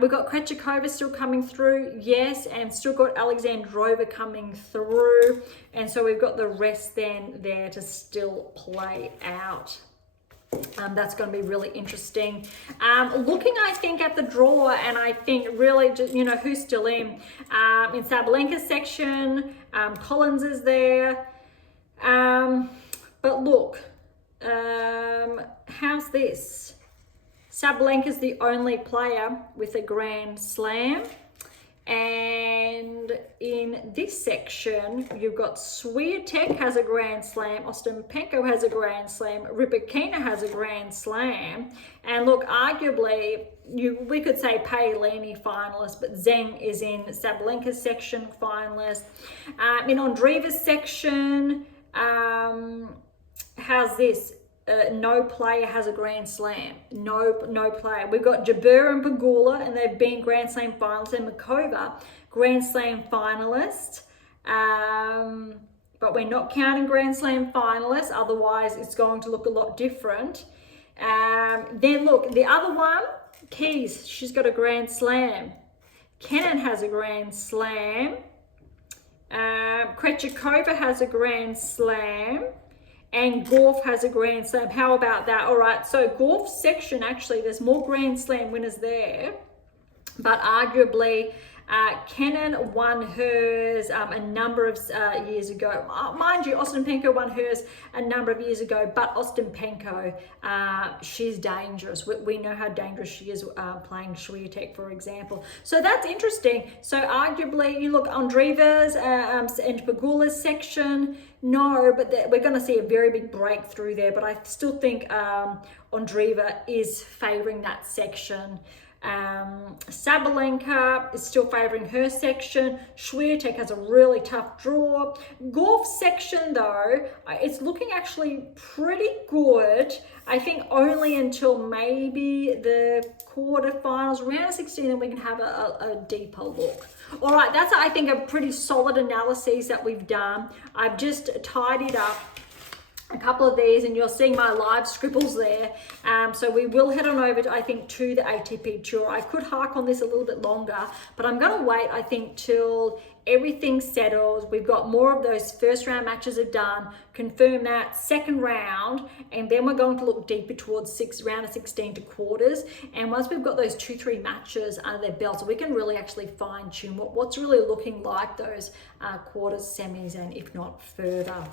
We've got Krejcikova still coming through, yes, and still got Alexandrova coming through. And so we've got the rest then there to still play out. That's going to be really interesting. Looking, I think, at the draw, and I think really just, you know, who's still in Sabalenka's section, Collins is there. But look, how's this? Sabalenka's the only player with a Grand Slam. And in this section, you've got Swiatek has a Grand Slam, Ostapenko has a Grand Slam, Rybakina has a Grand Slam. And look, arguably, we could say Paolini finalist, but Zheng is in Sabalenka's section finalist. In Andreeva's section, how's this? No player has a Grand Slam. No player. We've got Jabeur and Pegula, and they've been Grand Slam finalists. And Makova, Grand Slam finalist. But we're not counting Grand Slam finalists. Otherwise, it's going to look a lot different. Then look, the other one, Keys, she's got a Grand Slam. Kenin has a Grand Slam. Krejcikova has a Grand Slam. And Gorf has a Grand Slam. How about that? All right, so Gorf's section, actually, there's more Grand Slam winners there. But arguably, Kenin won hers a number of years ago. Mind you, Ostapenko won hers a number of years ago, but Ostapenko, she's dangerous. We know how dangerous she is playing Swiatek, for example. So that's interesting. So arguably, you look, Andreeva's and Pegula's section, no, but we're going to see a very big breakthrough there. But I still think Andreeva is favouring that section. Sabalenka is still favouring her section. Swiatek has a really tough draw. Gorf's section, though, it's looking actually pretty good. I think only until maybe the quarterfinals, round of 16, then we can have a deeper look. All right, that's, I think, a pretty solid analysis that we've done. I've just tidied up a couple of these, and you're seeing my live scribbles there. So we will head on over to, I think, to the ATP Tour. I could hark on this a little bit longer, but I'm going to wait, I think, till everything settles. We've got more of those first round matches are done, confirm that second round, and then we're going to look deeper towards round of 16 to quarters. And once we've got those 2-3 matches under their belts, we can really actually fine tune what's really looking like those quarters, semis, and if not further.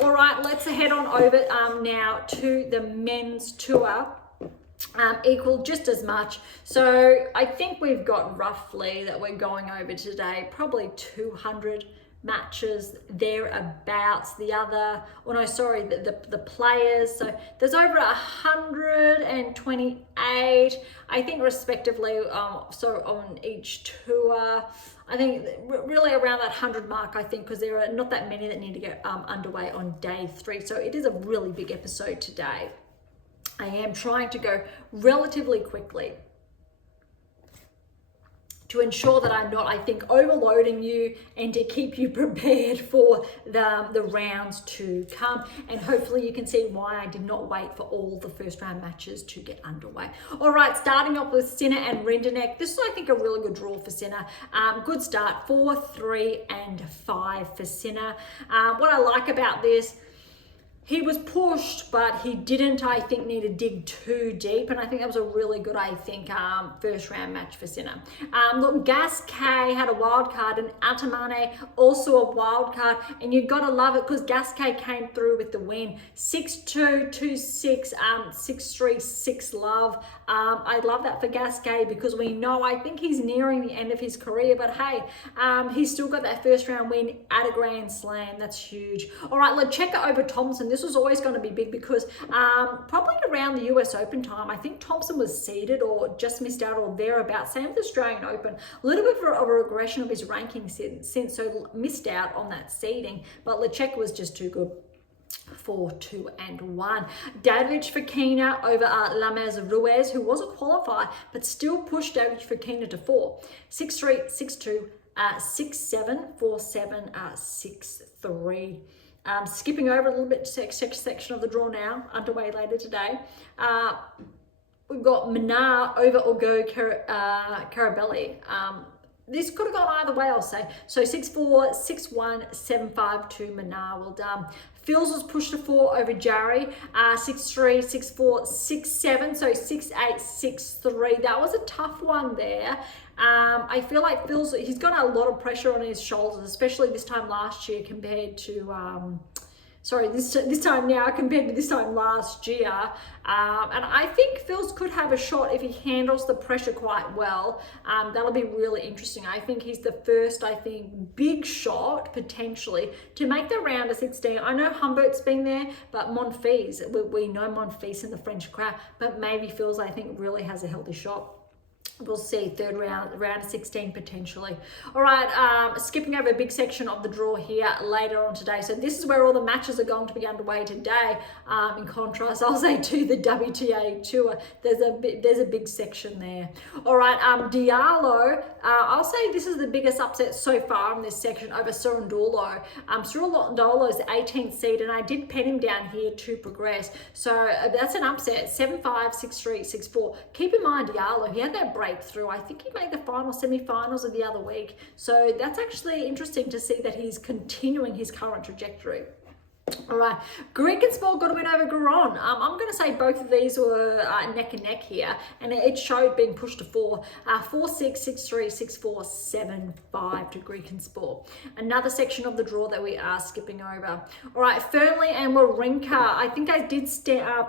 All right, let's head on over now to the men's tour. Equal just as much. So I think we've got roughly that we're going over today, probably 200 matches thereabouts. The other, oh no, sorry, the players. So there's over 128, I think, respectively. So on each tour, I think really around that 100 mark, I think, because there are not that many that need to get underway on day 3. So it is a really big episode today. I am trying to go relatively quickly to ensure that I'm not, I think, overloading you and to keep you prepared for the rounds to come. And hopefully you can see why I did not wait for all the first round matches to get underway. All right, starting off with Sinner and Rinderknech. This is, I think, a really good draw for Sinner. Good start, 4, 3, and 5 for Sinner. What I like about this, he was pushed, but he didn't, I think, need to dig too deep. And I think that was a really good, I think, first round match for Sinner. Look, Gasquet had a wild card and Atamane also a wild card. And you've got to love it because Gasquet came through with the win. 6-2, 2-6, 6-3, 6 love. I love that for Gasquet because we know, I think he's nearing the end of his career. But hey, he's still got that first round win at a Grand Slam. That's huge. All right, Lecheka over Thompson. This was always going to be big because probably around the US Open time, I think Thompson was seeded or just missed out or thereabouts. Same with the Australian Open. A little bit of a regression of his ranking since, so missed out on that seeding. But Lecheka was just too good. 4-2-1. David Fokina over Lammers Ruiz, who was a qualifier, but still pushed David Fokina to 4. 6-3, 6-2, 6-7, 4-7, 6-3. Skipping over a little bit section of the draw now, underway later today. We've got Manar over Ugo Carabelli. This could have gone either way, I'll say. So 6-4, 6-1, 7-5 to Manar. Well done. Fils was pushed to 4 over Jarry. 6-3, 6-4, 6-7. So 6-8, 6-3. That was a tough one there. I feel like Fils, he's got a lot of pressure on his shoulders, especially this time last year compared to... this time now compared to this time last year. And I think Fils could have a shot if he handles the pressure quite well. That'll be really interesting. I think he's the first, big shot potentially to make the round of 16. I know Humbert's been there, but Monfils, we know Monfils in the French crowd, but maybe Fils, I think, really has a healthy shot. We'll see third round of 16 potentially. All right, skipping over a big section of the draw here later on today. So this is where all the matches are going to be underway today. In contrast, I'll say to the WTA Tour, there's a big section there. All right, Diallo, I'll say this is the biggest upset so far in this section over Cerundolo. Cerundolo is the 18th seed, and I did pen him down here to progress. So that's an upset, 7-5, 6-3, 6-4. Keep in mind, Diallo, he had that breakthrough. I think he made the semi-finals of the other week. So that's actually interesting to see that he's continuing his current trajectory. All right, Greek and Small got a win over Garon. I'm going to say both of these were neck and neck here, and it showed being pushed to 4. 4-6, 6-3, 6-4, 7-5 to Greek and Sport. Another section of the draw that we are skipping over. All right, Fernley and Wawrinka. I think I did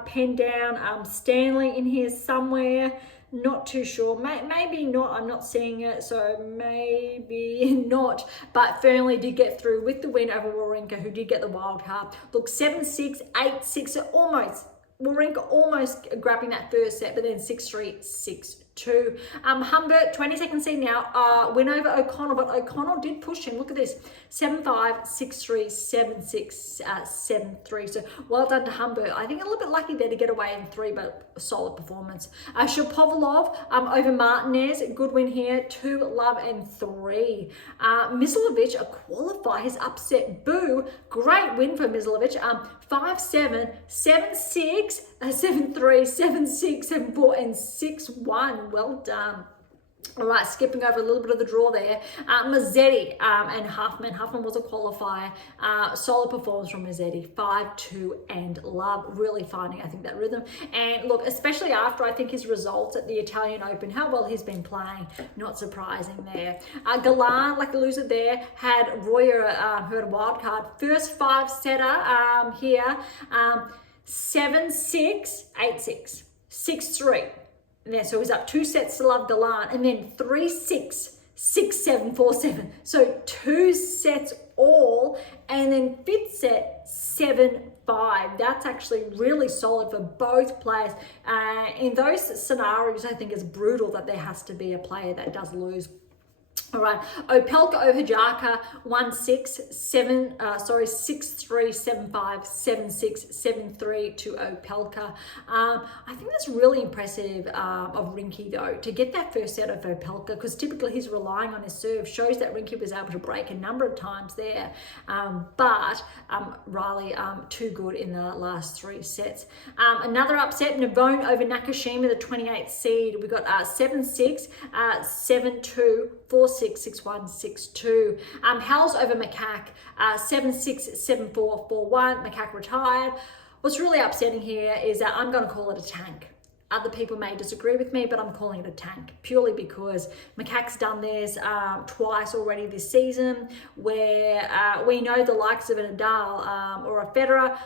pen down Stanley in here somewhere. Not too sure. Maybe not. I'm not seeing it, so maybe not. But Fernley did get through with the win over Wawrinka, who did get the wild card. Look, 7-6, 8-6, so Wawrinka almost grabbing that first set, but then 6-3, 6-2. Humbert, 22nd seed now, win over O'Connell, but O'Connell did push him. Look at this, 7-5, 6-3, 7-6, 7-3. So well done to Humbert. I think a little bit lucky there to get away in 3, but a solid performance. Shapovalov over Martinez, good win here, 2 love and 3. Mislovic, a qualifier, his upset Boo, great win for Mislovic. 5-7, 7-6, 7-3, 7-6, 7-4, and 6-1. Well done. All right, skipping over a little bit of the draw there. Mazzetti and Huffman. Huffman was a qualifier. Solid performance from Mazzetti. 5-2 and love. Really finding, I think, that rhythm. And look, especially after, I think, his results at the Italian Open, how well he's been playing. Not surprising there. Galan, like a loser there, had Royer, who had a wild card. First 5-setter here. 7-6, 8-6, 6-3. So he's up 2 sets to love Galan, and then 3-6, 6-7, 4-7. So 2 sets all, and then 5th set, 7-5. That's actually really solid for both players. In those scenarios, I think it's brutal that there has to be a player that does lose. All right, Opelka over Jaka, 1-6, 6-3, 7-5, 7-6, 7-3 to Opelka. I think that's really impressive of Rinky, though, to get that first set of Opelka, because typically he's relying on his serve. Shows that Rinky was able to break a number of times there. But Riley, too good in the last 3 sets. Another upset, Navone over Nakashima, the 28th seed. We got 7-6, 7-2, 4-6, 6-1, 6-2. Howells over Macaque, 7-6, 7-4, 4-1. Macaque retired. What's really upsetting here is that I'm going to call it a tank. Other people may disagree with me, but I'm calling it a tank purely because Macaque's done this twice already this season, where we know the likes of a Nadal or a Federer,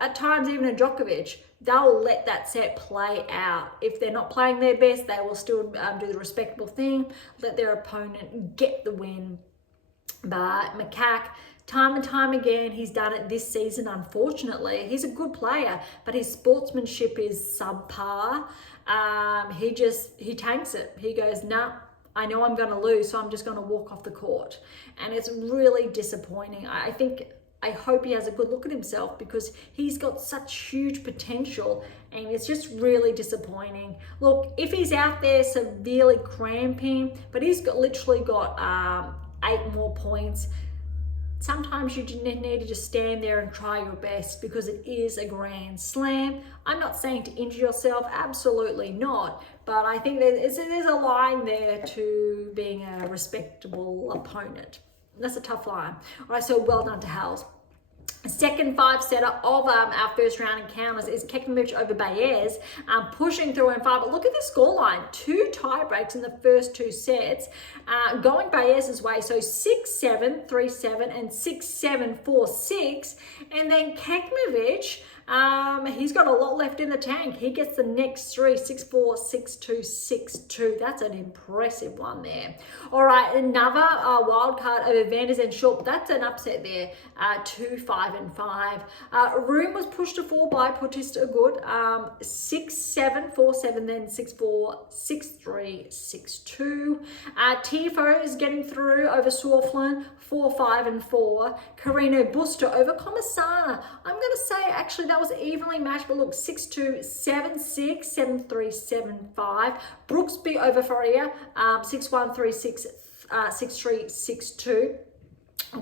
at times even a Djokovic, they'll let that set play out. If they're not playing their best, they will still do the respectable thing, let their opponent get the win. But Macaque, time and time again, he's done it this season, unfortunately. He's a good player, but his sportsmanship is subpar. He tanks it. He goes, nah, I know I'm going to lose, so I'm just going to walk off the court. And it's really disappointing. I hope he has a good look at himself because he's got such huge potential and it's just really disappointing. Look, if he's out there severely cramping, but he's literally got 8 more points, sometimes you need to just stand there and try your best because it is a Grand Slam. I'm not saying to injure yourself, absolutely not, but I think there's a line there to being a respectable opponent. That's a tough line. All right, so well done to Howells. Second 5-setter of our first round encounters is Kekmanovic over Baez, pushing through in 5. But look at the scoreline, 2 tie breaks in the first 2 sets, going Baez's way. So 6-7, 3-7, and 6-7, 4-6. And then Kekmanovic, he's got a lot left in the tank. He gets the next 3, 6-4, 6-2, 6-2. That's an impressive one there. All right, another wild card over Van der Zand Short. That's an upset there, 2-5 and 5. Room was pushed to 4 by Bautista Agut, 6-7, 4-7, then 6-4, 6-3, 6-2. Tiafoe is getting through over Swarflin, 4-5 and 4. Carino Busta over Comesaña. I'm going to say actually that was evenly matched, but look, 6-2, 7-6, 7-3, 7-5. Brooksby over Faria, 6-1, 3-6, 6-3, 6-2.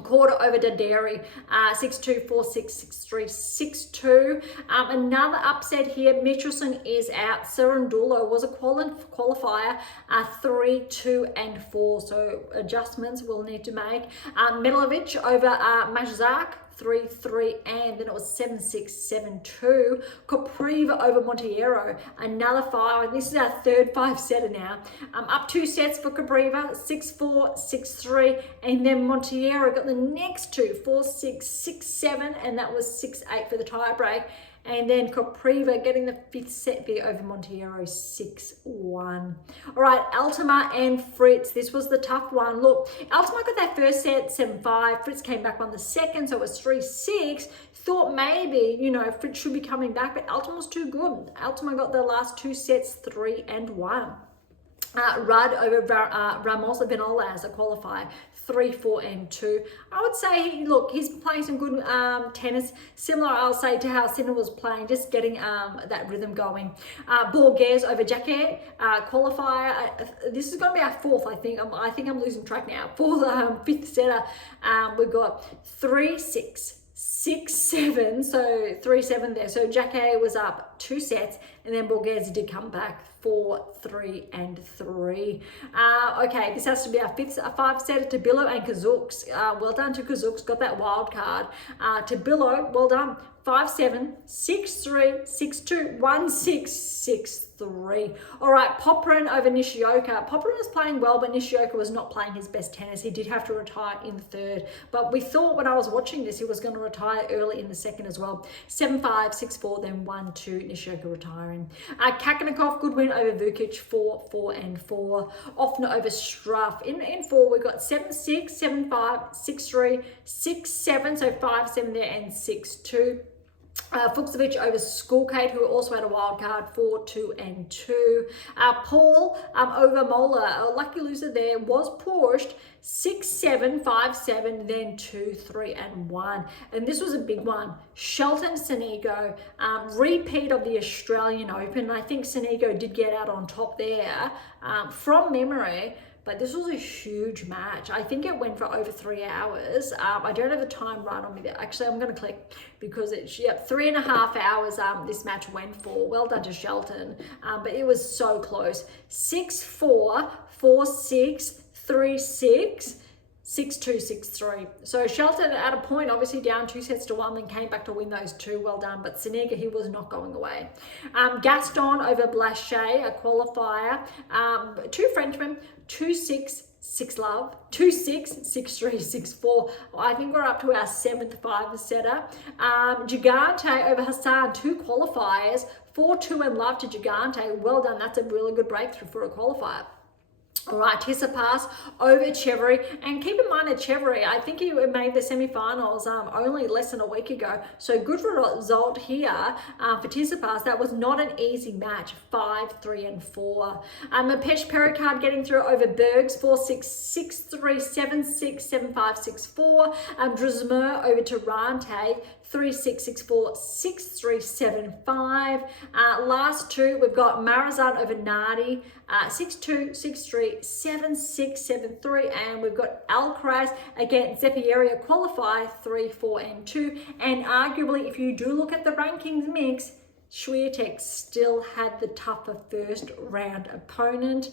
Quarter over Daderi, 6-2, 4-6, 6-3, 6-2. Another upset here, Michelson is out. Cerundolo was a qualifier, 3-2 and 4. So adjustments we'll need to make. Medlovic over Majzak, 3-3, and then it was 7-6, 7-2. Kopriva over Monteiro, another 5. And this is our third 5-setter now. Up 2 sets for Kopriva, 6-4, 6-3, and then Monteiro got the next 2, 4-6, 6-7, and that was 6-8 for the tie break. And then Kopriva getting the 5th set there over Monteiro, 6-1. All right, Altmaier and Fritz. This was the tough one. Look, Altmaier got that first set, 7-5. Fritz came back on the second, so it was 3-6. Thought maybe, Fritz should be coming back, but Altmaier was too good. Altmaier got the last 2 sets, 3-1. Rudd over Ramos Vinola as a qualifier, 3-4 and 2. I would say, look, he's playing some good tennis, similar, I'll say, to how Sinner was playing, just getting that rhythm going. Berge over Jacquet, qualifier. This is going to be our 4th, I think. I think I'm losing track now. 4th, 5th setter. We've got 3-6. 6-7, so 3-7 there. So Jacquet was up 2 sets, and then Borghese did come back 4-3 and 3. Okay, this has to be our 5-setter. Tabilo and Kazuks. Well done to Kazuks, got that wild card. Tabilo, well done. 5-7, 6-3, 6-2, 1-6, 6-3. All right, Popyrin over Nishioka. Popyrin was playing well, but Nishioka was not playing his best tennis. He did have to retire in the 3rd, but we thought when I was watching this, he was going to retire early in the 2nd as well. 7-5, 6-4, then 1-2, Nishioka retiring. Kakanakov, good win over Vukic, 4-4 and 4. Offner over Struff. In 4, we got 7-6, 7-5, 6-3, 6-7, so 5-7 there, and 6-2. Fuchsovic over Skulkate, who also had a wild card, 4-2 and 2. Paul over Mola, a lucky loser there, was pushed 6-7, 5-7, then 2-3 and 1. And this was a big one. Shelton Sonego, repeat of the Australian Open. I think Sonego did get out on top there from memory. But this was a huge match. I think it went for over 3 hours. I don't have the time right on me there. Actually, I'm going to click because it's, 3.5 hours this match went for. Well done to Shelton. But it was so close. 6-4, 4-6, 3-6, 6-2, 6-3. So Shelton at a point, obviously down 2-1, then came back to win those two. Well done. But Siniga, he was not going away. Gaston over Blanchet, a qualifier. Two Frenchmen, 2-6, 6-love, 2-6, 6-3, 6-4. I think we're up to our 7th 5-setter. Gigante over Hassan, two qualifiers, 4-2 and love to Gigante. Well done. That's a really good breakthrough for a qualifier. All right, Tsitsipas over Chevrolet, and keep in mind that Chevrolet, I think he made the semi-finals only less than a week ago, so good result here for Tsitsipas. That was not an easy match, 5-3 and 4. Mapesh Pericard getting through over Berge, 4-6, 6-3, 7-6, 7-5, 6-4. Druzmer over Tarante, 3-6, 6-4, 6-3, 7-5. Last two, we've got Marazan over Nardi, 6-2, 6-3, 7-6, 7-3, and we've got Alcaraz against Zeppieri, qualify 3-4 and 2. And arguably, if you do look at the rankings mix, Swiatek still had the tougher first round opponent.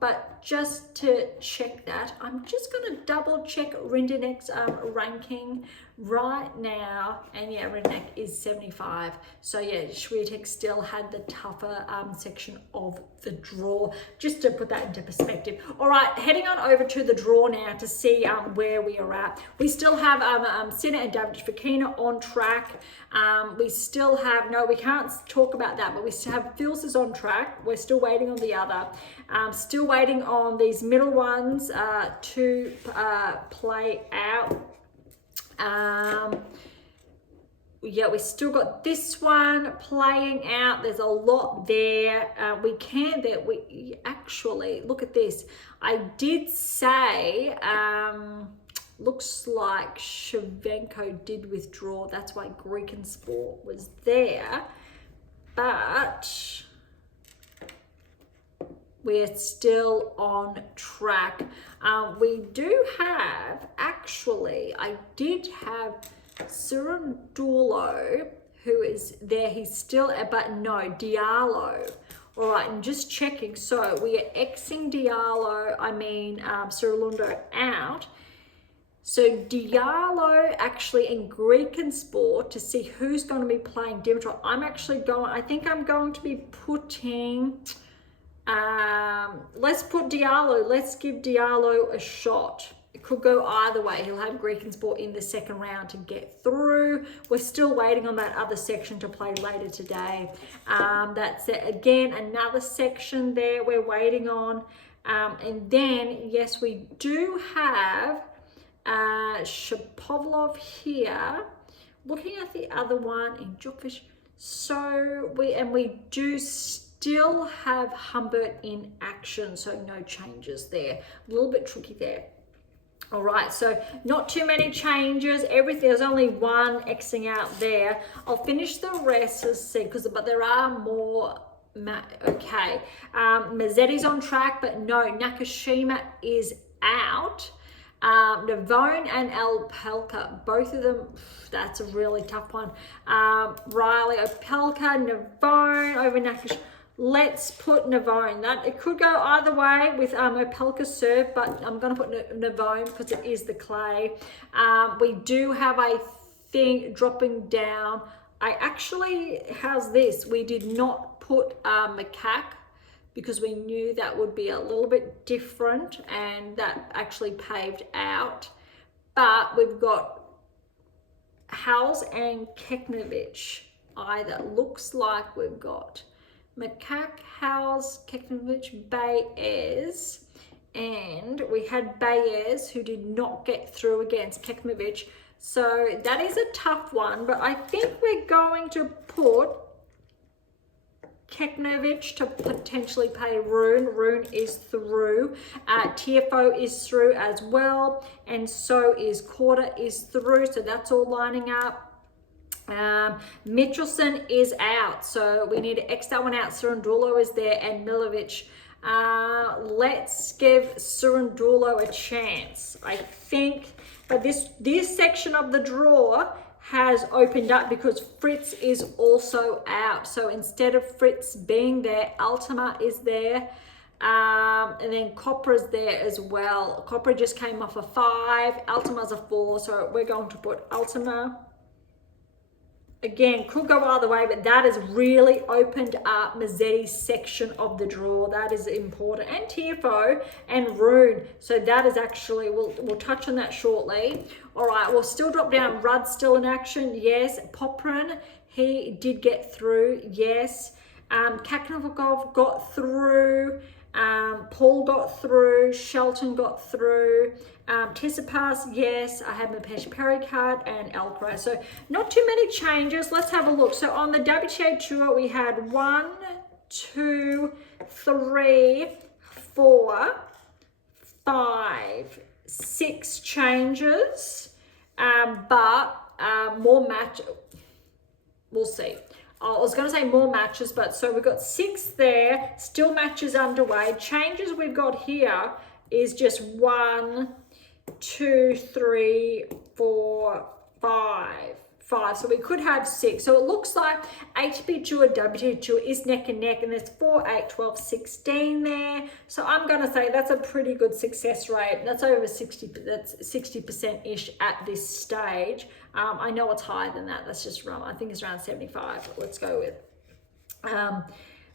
But just to check that, I'm just going to double check Rindenek's ranking right now. And yeah, Rindenek is 75. So yeah, Swiatek still had the tougher section of the draw, just to put that into perspective. All right, heading on over to the draw now to see where we are at. We still have Sinner and David Fokina on track. We still have, no, we can't talk about that, but we still have Fils is on track. We're still waiting on the other. Still waiting on these middle ones to play out. Yeah, we still got this one playing out. There's a lot there. We actually, look at this. I did say, looks like Shevchenko did withdraw. That's why Greek and Sport was there. But we're still on track. We do have, actually, I did have Cirandulo, who is there. He's still, but no, Diallo. All right, I'm just checking. So we are Xing Diallo, Cirandulo out. So Diallo actually in Greek and Sport to see who's going to be playing Dimitrov. I think I'm going to be putting, let's put Diallo, let's give Diallo a shot. It could go either way. He'll have Greek and Sport in the second round to get through. We're still waiting on that other section to play later today. That's it. Again, another section there we're waiting on. And then, yes, we do have Shapovalov here. Looking at the other one in Djokovic. So we do still have Hamburg in action. So no changes there. A little bit tricky there. All right, so not too many changes. There's only one Xing out there. I'll finish the rest to see, but there are more. Okay, Mazzetti's on track, but no, Nakashima is out. Navone and Opelka, both of them, that's a really tough one. Riley, Opelka, Navone over Nakashima. Let's put Navone. That it could go either way with Opelka's serve, but I'm going to put Navone because it is the clay. We do have, I think, dropping down. How's this? We did not put Macaque because we knew that would be a little bit different, and that actually paved out. But we've got Hals and Keknovic. Either looks like we've got Macaque, Hals, Keknovic, Baez, and we had Baez who did not get through against Keknovic. So that is a tough one, but I think we're going to put Keknovic to potentially play Rune. Rune is through. TFO is through as well, and so is Korda is through. So that's all lining up. Michelson is out, so we need to X that one out. Cirandulo is there, and Milovic. Let's give Cirandulo a chance, I think. But this section of the draw has opened up because Fritz is also out. So instead of Fritz being there, Altama is there. And then Copra's there as well. Copra just came off a 5, Altima's a 4, so we're going to put Altima. Again, could go either way, but that has really opened up Mazzetti's section of the draw. That is important. And Tiafoe and Rune. So that is actually, we'll touch on that shortly. All right, we'll still drop down. Rudd's still in action. Yes. Poprin, he did get through. Yes. Kaknovnikov got through. Paul got through. Shelton got through. Tsitsipas, yes. I have Mapesh Pericard and Alcaraz. So not too many changes. Let's have a look. So on the WTA Tour, we had 1, 2, 3, 4, 5, 6 changes. But more match. We'll see. I was going to say more matches, but so we've got 6 there. Still matches underway. Changes we've got here is just 1, 2, 3, 4, 5. So we could have 6. So it looks like ATP Tour, WTA Tour is neck and neck, and there's 4, 8, 12, 16 there. So I'm going to say that's a pretty good success rate. That's over 60. That's 60%-ish at this stage. I know it's higher than that. That's just wrong. I think it's around 75. Let's go with.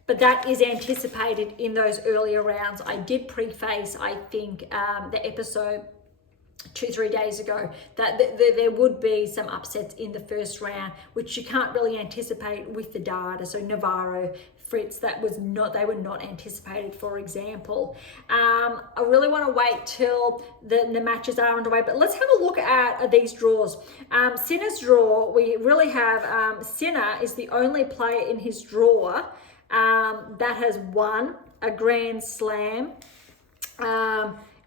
But that is anticipated in those earlier rounds. I did preface, I think, the episode 2-3 days ago that there would be some upsets in the first round, which you can't really anticipate with the data. So Navarro, Fritz, they were not anticipated, for example. I really want to wait till the matches are underway, but let's have a look at these draws. Sinner's draw, we really have Sinner is the only player in his draw that has won a Grand Slam.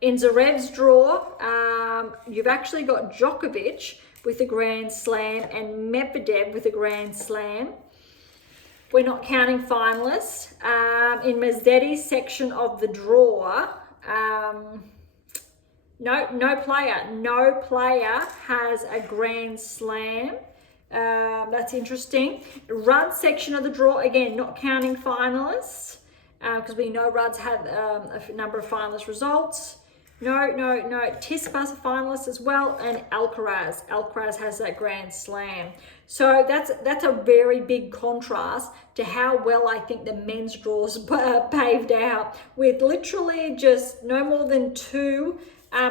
In Zverev's draw, you've actually got Djokovic with a Grand Slam and Medvedev with a Grand Slam. We're not counting finalists. In Mazzetti's section of the draw, no player has a Grand Slam. That's interesting. Rudd section of the draw, again, not counting finalists, because we know Rudd's had a number of finalist results. No. Tsitsipas a finalist as well, and Alcaraz. Alcaraz has that Grand Slam. So that's a very big contrast to how well I think the men's draws paved out, with literally just no more than 2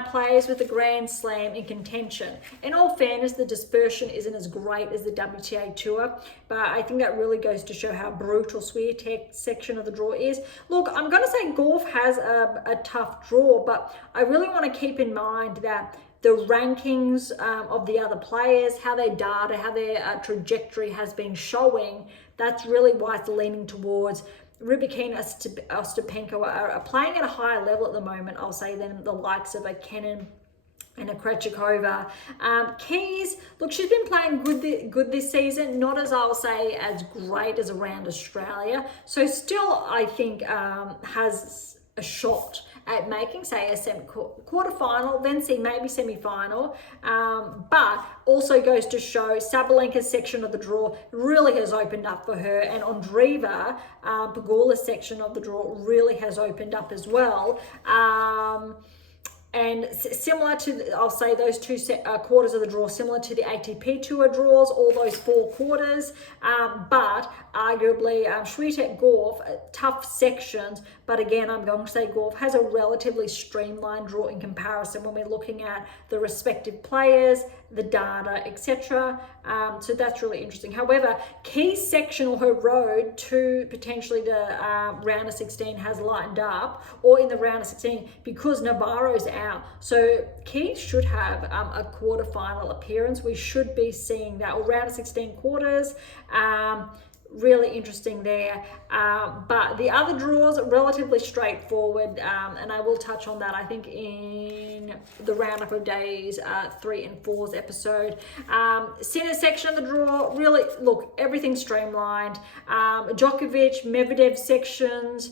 players with a Grand Slam in contention. In all fairness, the dispersion isn't as great as the WTA Tour, but I think that really goes to show how brutal Swiatek's section of the draw is. Look, I'm going to say Golf has a tough draw, but I really want to keep in mind that the rankings of the other players, how their data, how their trajectory has been showing, that's really why it's leaning towards Rybakina, Ostapenko are playing at a higher level at the moment, I'll say, than the likes of a Kenin and a Krejcikova. Keys, look, she's been playing good this season, not as I'll say as great as around Australia. So still, I think, has a shot at making, say, a quarterfinal, then see maybe semi-final, but also goes to show Sabalenka's section of the draw really has opened up for her, and Andreeva, Pegula's section of the draw really has opened up as well. And similar to, I'll say, those 2 quarters of the draw, similar to the ATP Tour draws, all those 4 quarters, but arguably Swiatek, Golf, tough sections, but again, I'm going to say Golf has a relatively streamlined draw in comparison when we're looking at the respective players, the data, etc. So that's really interesting. However, Key's section or her road to potentially the round of 16 has lightened up, or in the round of 16, because Navarro's out. So Key should have a quarterfinal appearance. We should be seeing that, or round of 16 quarters. Really interesting there, but the other draws are relatively straightforward, and I will touch on that, I think, in the roundup of days 3 and 4's episode. Center section of the draw, really, look, everything's streamlined. Djokovic, Medvedev sections,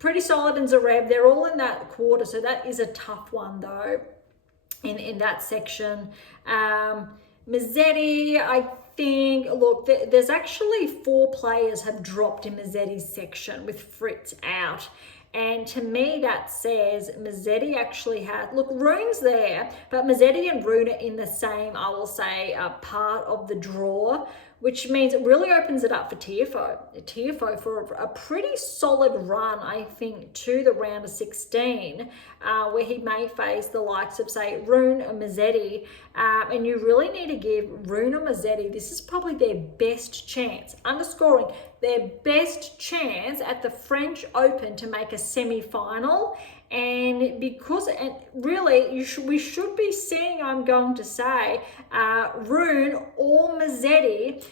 pretty solid in Zverev. They're all in that quarter, so that is a tough one though in that section. Mazzetti, I think, look, there's actually 4 players have dropped in Mazzetti's section with Fritz out. And to me, that says Musetti actually has, look, Rune's there, but Musetti and Rune are in the same, I will say, part of the draw, which means it really opens it up for Tiafoe. Tiafoe for a pretty solid run, I think, to the round of 16, where he may face the likes of, say, Rune or Musetti. And you really need to give Rune or Musetti, this is probably their best chance, underscoring their best chance at the French Open to make a semi-final. And because, and really, we should be seeing, I'm going to say, Rune or Musetti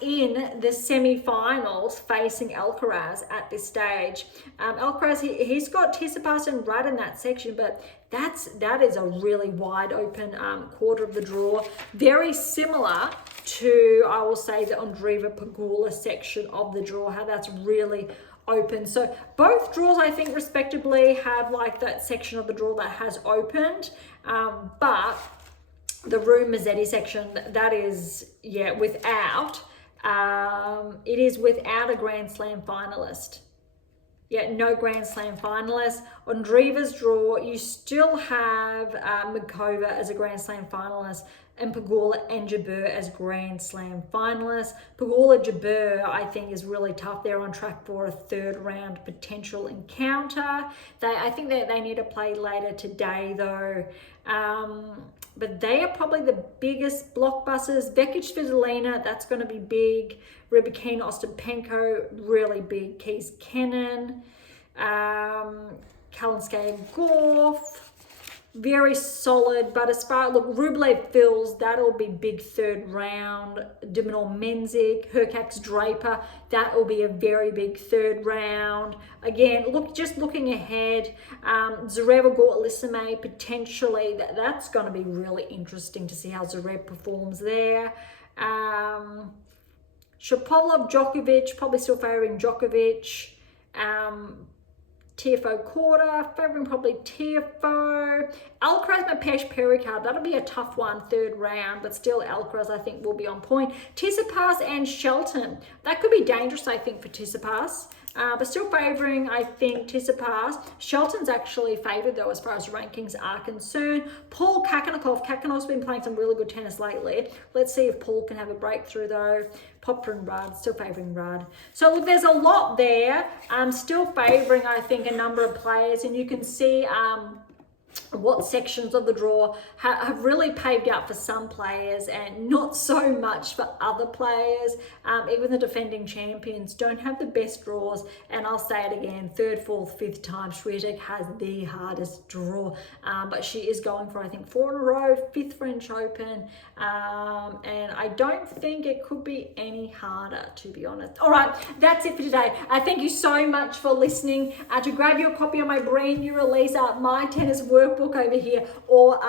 in the semi-finals facing Alcaraz at this stage. Alcaraz, he's got Tsitsipas and Rudd in that section, but that is a really wide open quarter of the draw. Very similar to, I will say, the Andreeva Pegula section of the draw, how that's really open. So both draws, I think, respectively, have like that section of the draw that has opened, but the Rune Musetti section, that is, yeah, without, it is without a Grand Slam finalist. Yeah, no Grand Slam finalists. Andreeva's draw, you still have Mikova as a Grand Slam finalist, and Pegula and Jabeur as Grand Slam finalists. Pegula Jabeur, I think, is really tough. They're on track for a third round potential encounter. I think that they need to play later today, though. But they are probably the biggest blockbusters. Vekic Svitolina, that's going to be big. Rybakina Ostapenko, really big. Keys Kennan, Kalinskaya Gorf, very solid. But as far, look, Rublev Fils, that'll be big third round. Diminor Menzik, Hurkacz Draper, that will be a very big third round. Again, just looking ahead, Zverev or Elisame, potentially, that's going to be really interesting to see how Zverev performs there. Shapovalov, Djokovic, probably still favouring Djokovic. Tiafoe quarter, favouring probably Tiafoe. Alcaraz, Mapesh, Pericard, that'll be a tough one, third round, but still Alcaraz, I think, will be on point. Tsitsipas and Shelton, that could be dangerous, I think, for Tsitsipas. But still favouring, I think, Tsitsipas. Shelton's actually favoured, though, as far as rankings are concerned. Paul Kakanokov. Kakanov's been playing some really good tennis lately. Let's see if Paul can have a breakthrough, though. Popper and Rudd, still favouring Rudd. So, look, there's a lot there. Still favouring, I think, a number of players. And you can see what sections of the draw have really paved out for some players and not so much for other players. Even the defending champions don't have the best draws, and I'll say it again, third, fourth, fifth time, Swiatek has the hardest draw, but she is going for, I think, 4 in a row, 5th French Open, and I don't think it could be any harder, to be honest. All right, that's it for today. Thank you so much for listening. To grab your copy of my brand new release, My Tennis Workbook over here, or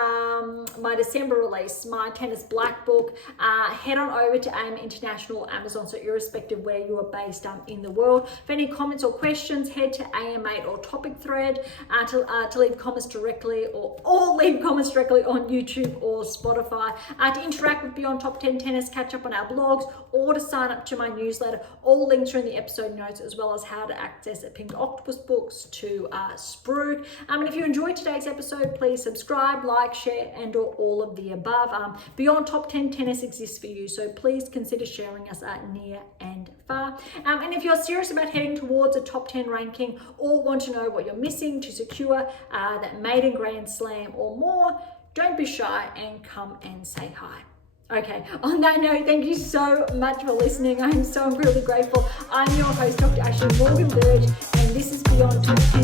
my December release, My Tennis Black Book, head on over to AM8 International, Amazon, so irrespective where you are based in the world. For any comments or questions, head to AM8 or topic thread to leave comments directly, or leave comments directly on YouTube or Spotify. To interact with Beyond Top 10 Tennis, catch up on our blogs, or to sign up to my newsletter. All links are in the episode notes, as well as how to access a Pink Octopus books to Sprue. And if you enjoyed today's episode, please subscribe, like, share, and or all of the above. Beyond Top 10 Tennis exists for you, so please consider sharing us near and far. And if you're serious about heading towards a top 10 ranking, or want to know what you're missing to secure that maiden Grand Slam or more, don't be shy and come and say hi. Okay, on that note, thank you so much for listening. I'm so incredibly grateful. I'm your host, Dr. Ashley Morgan Berge, and this is Beyond Top 10.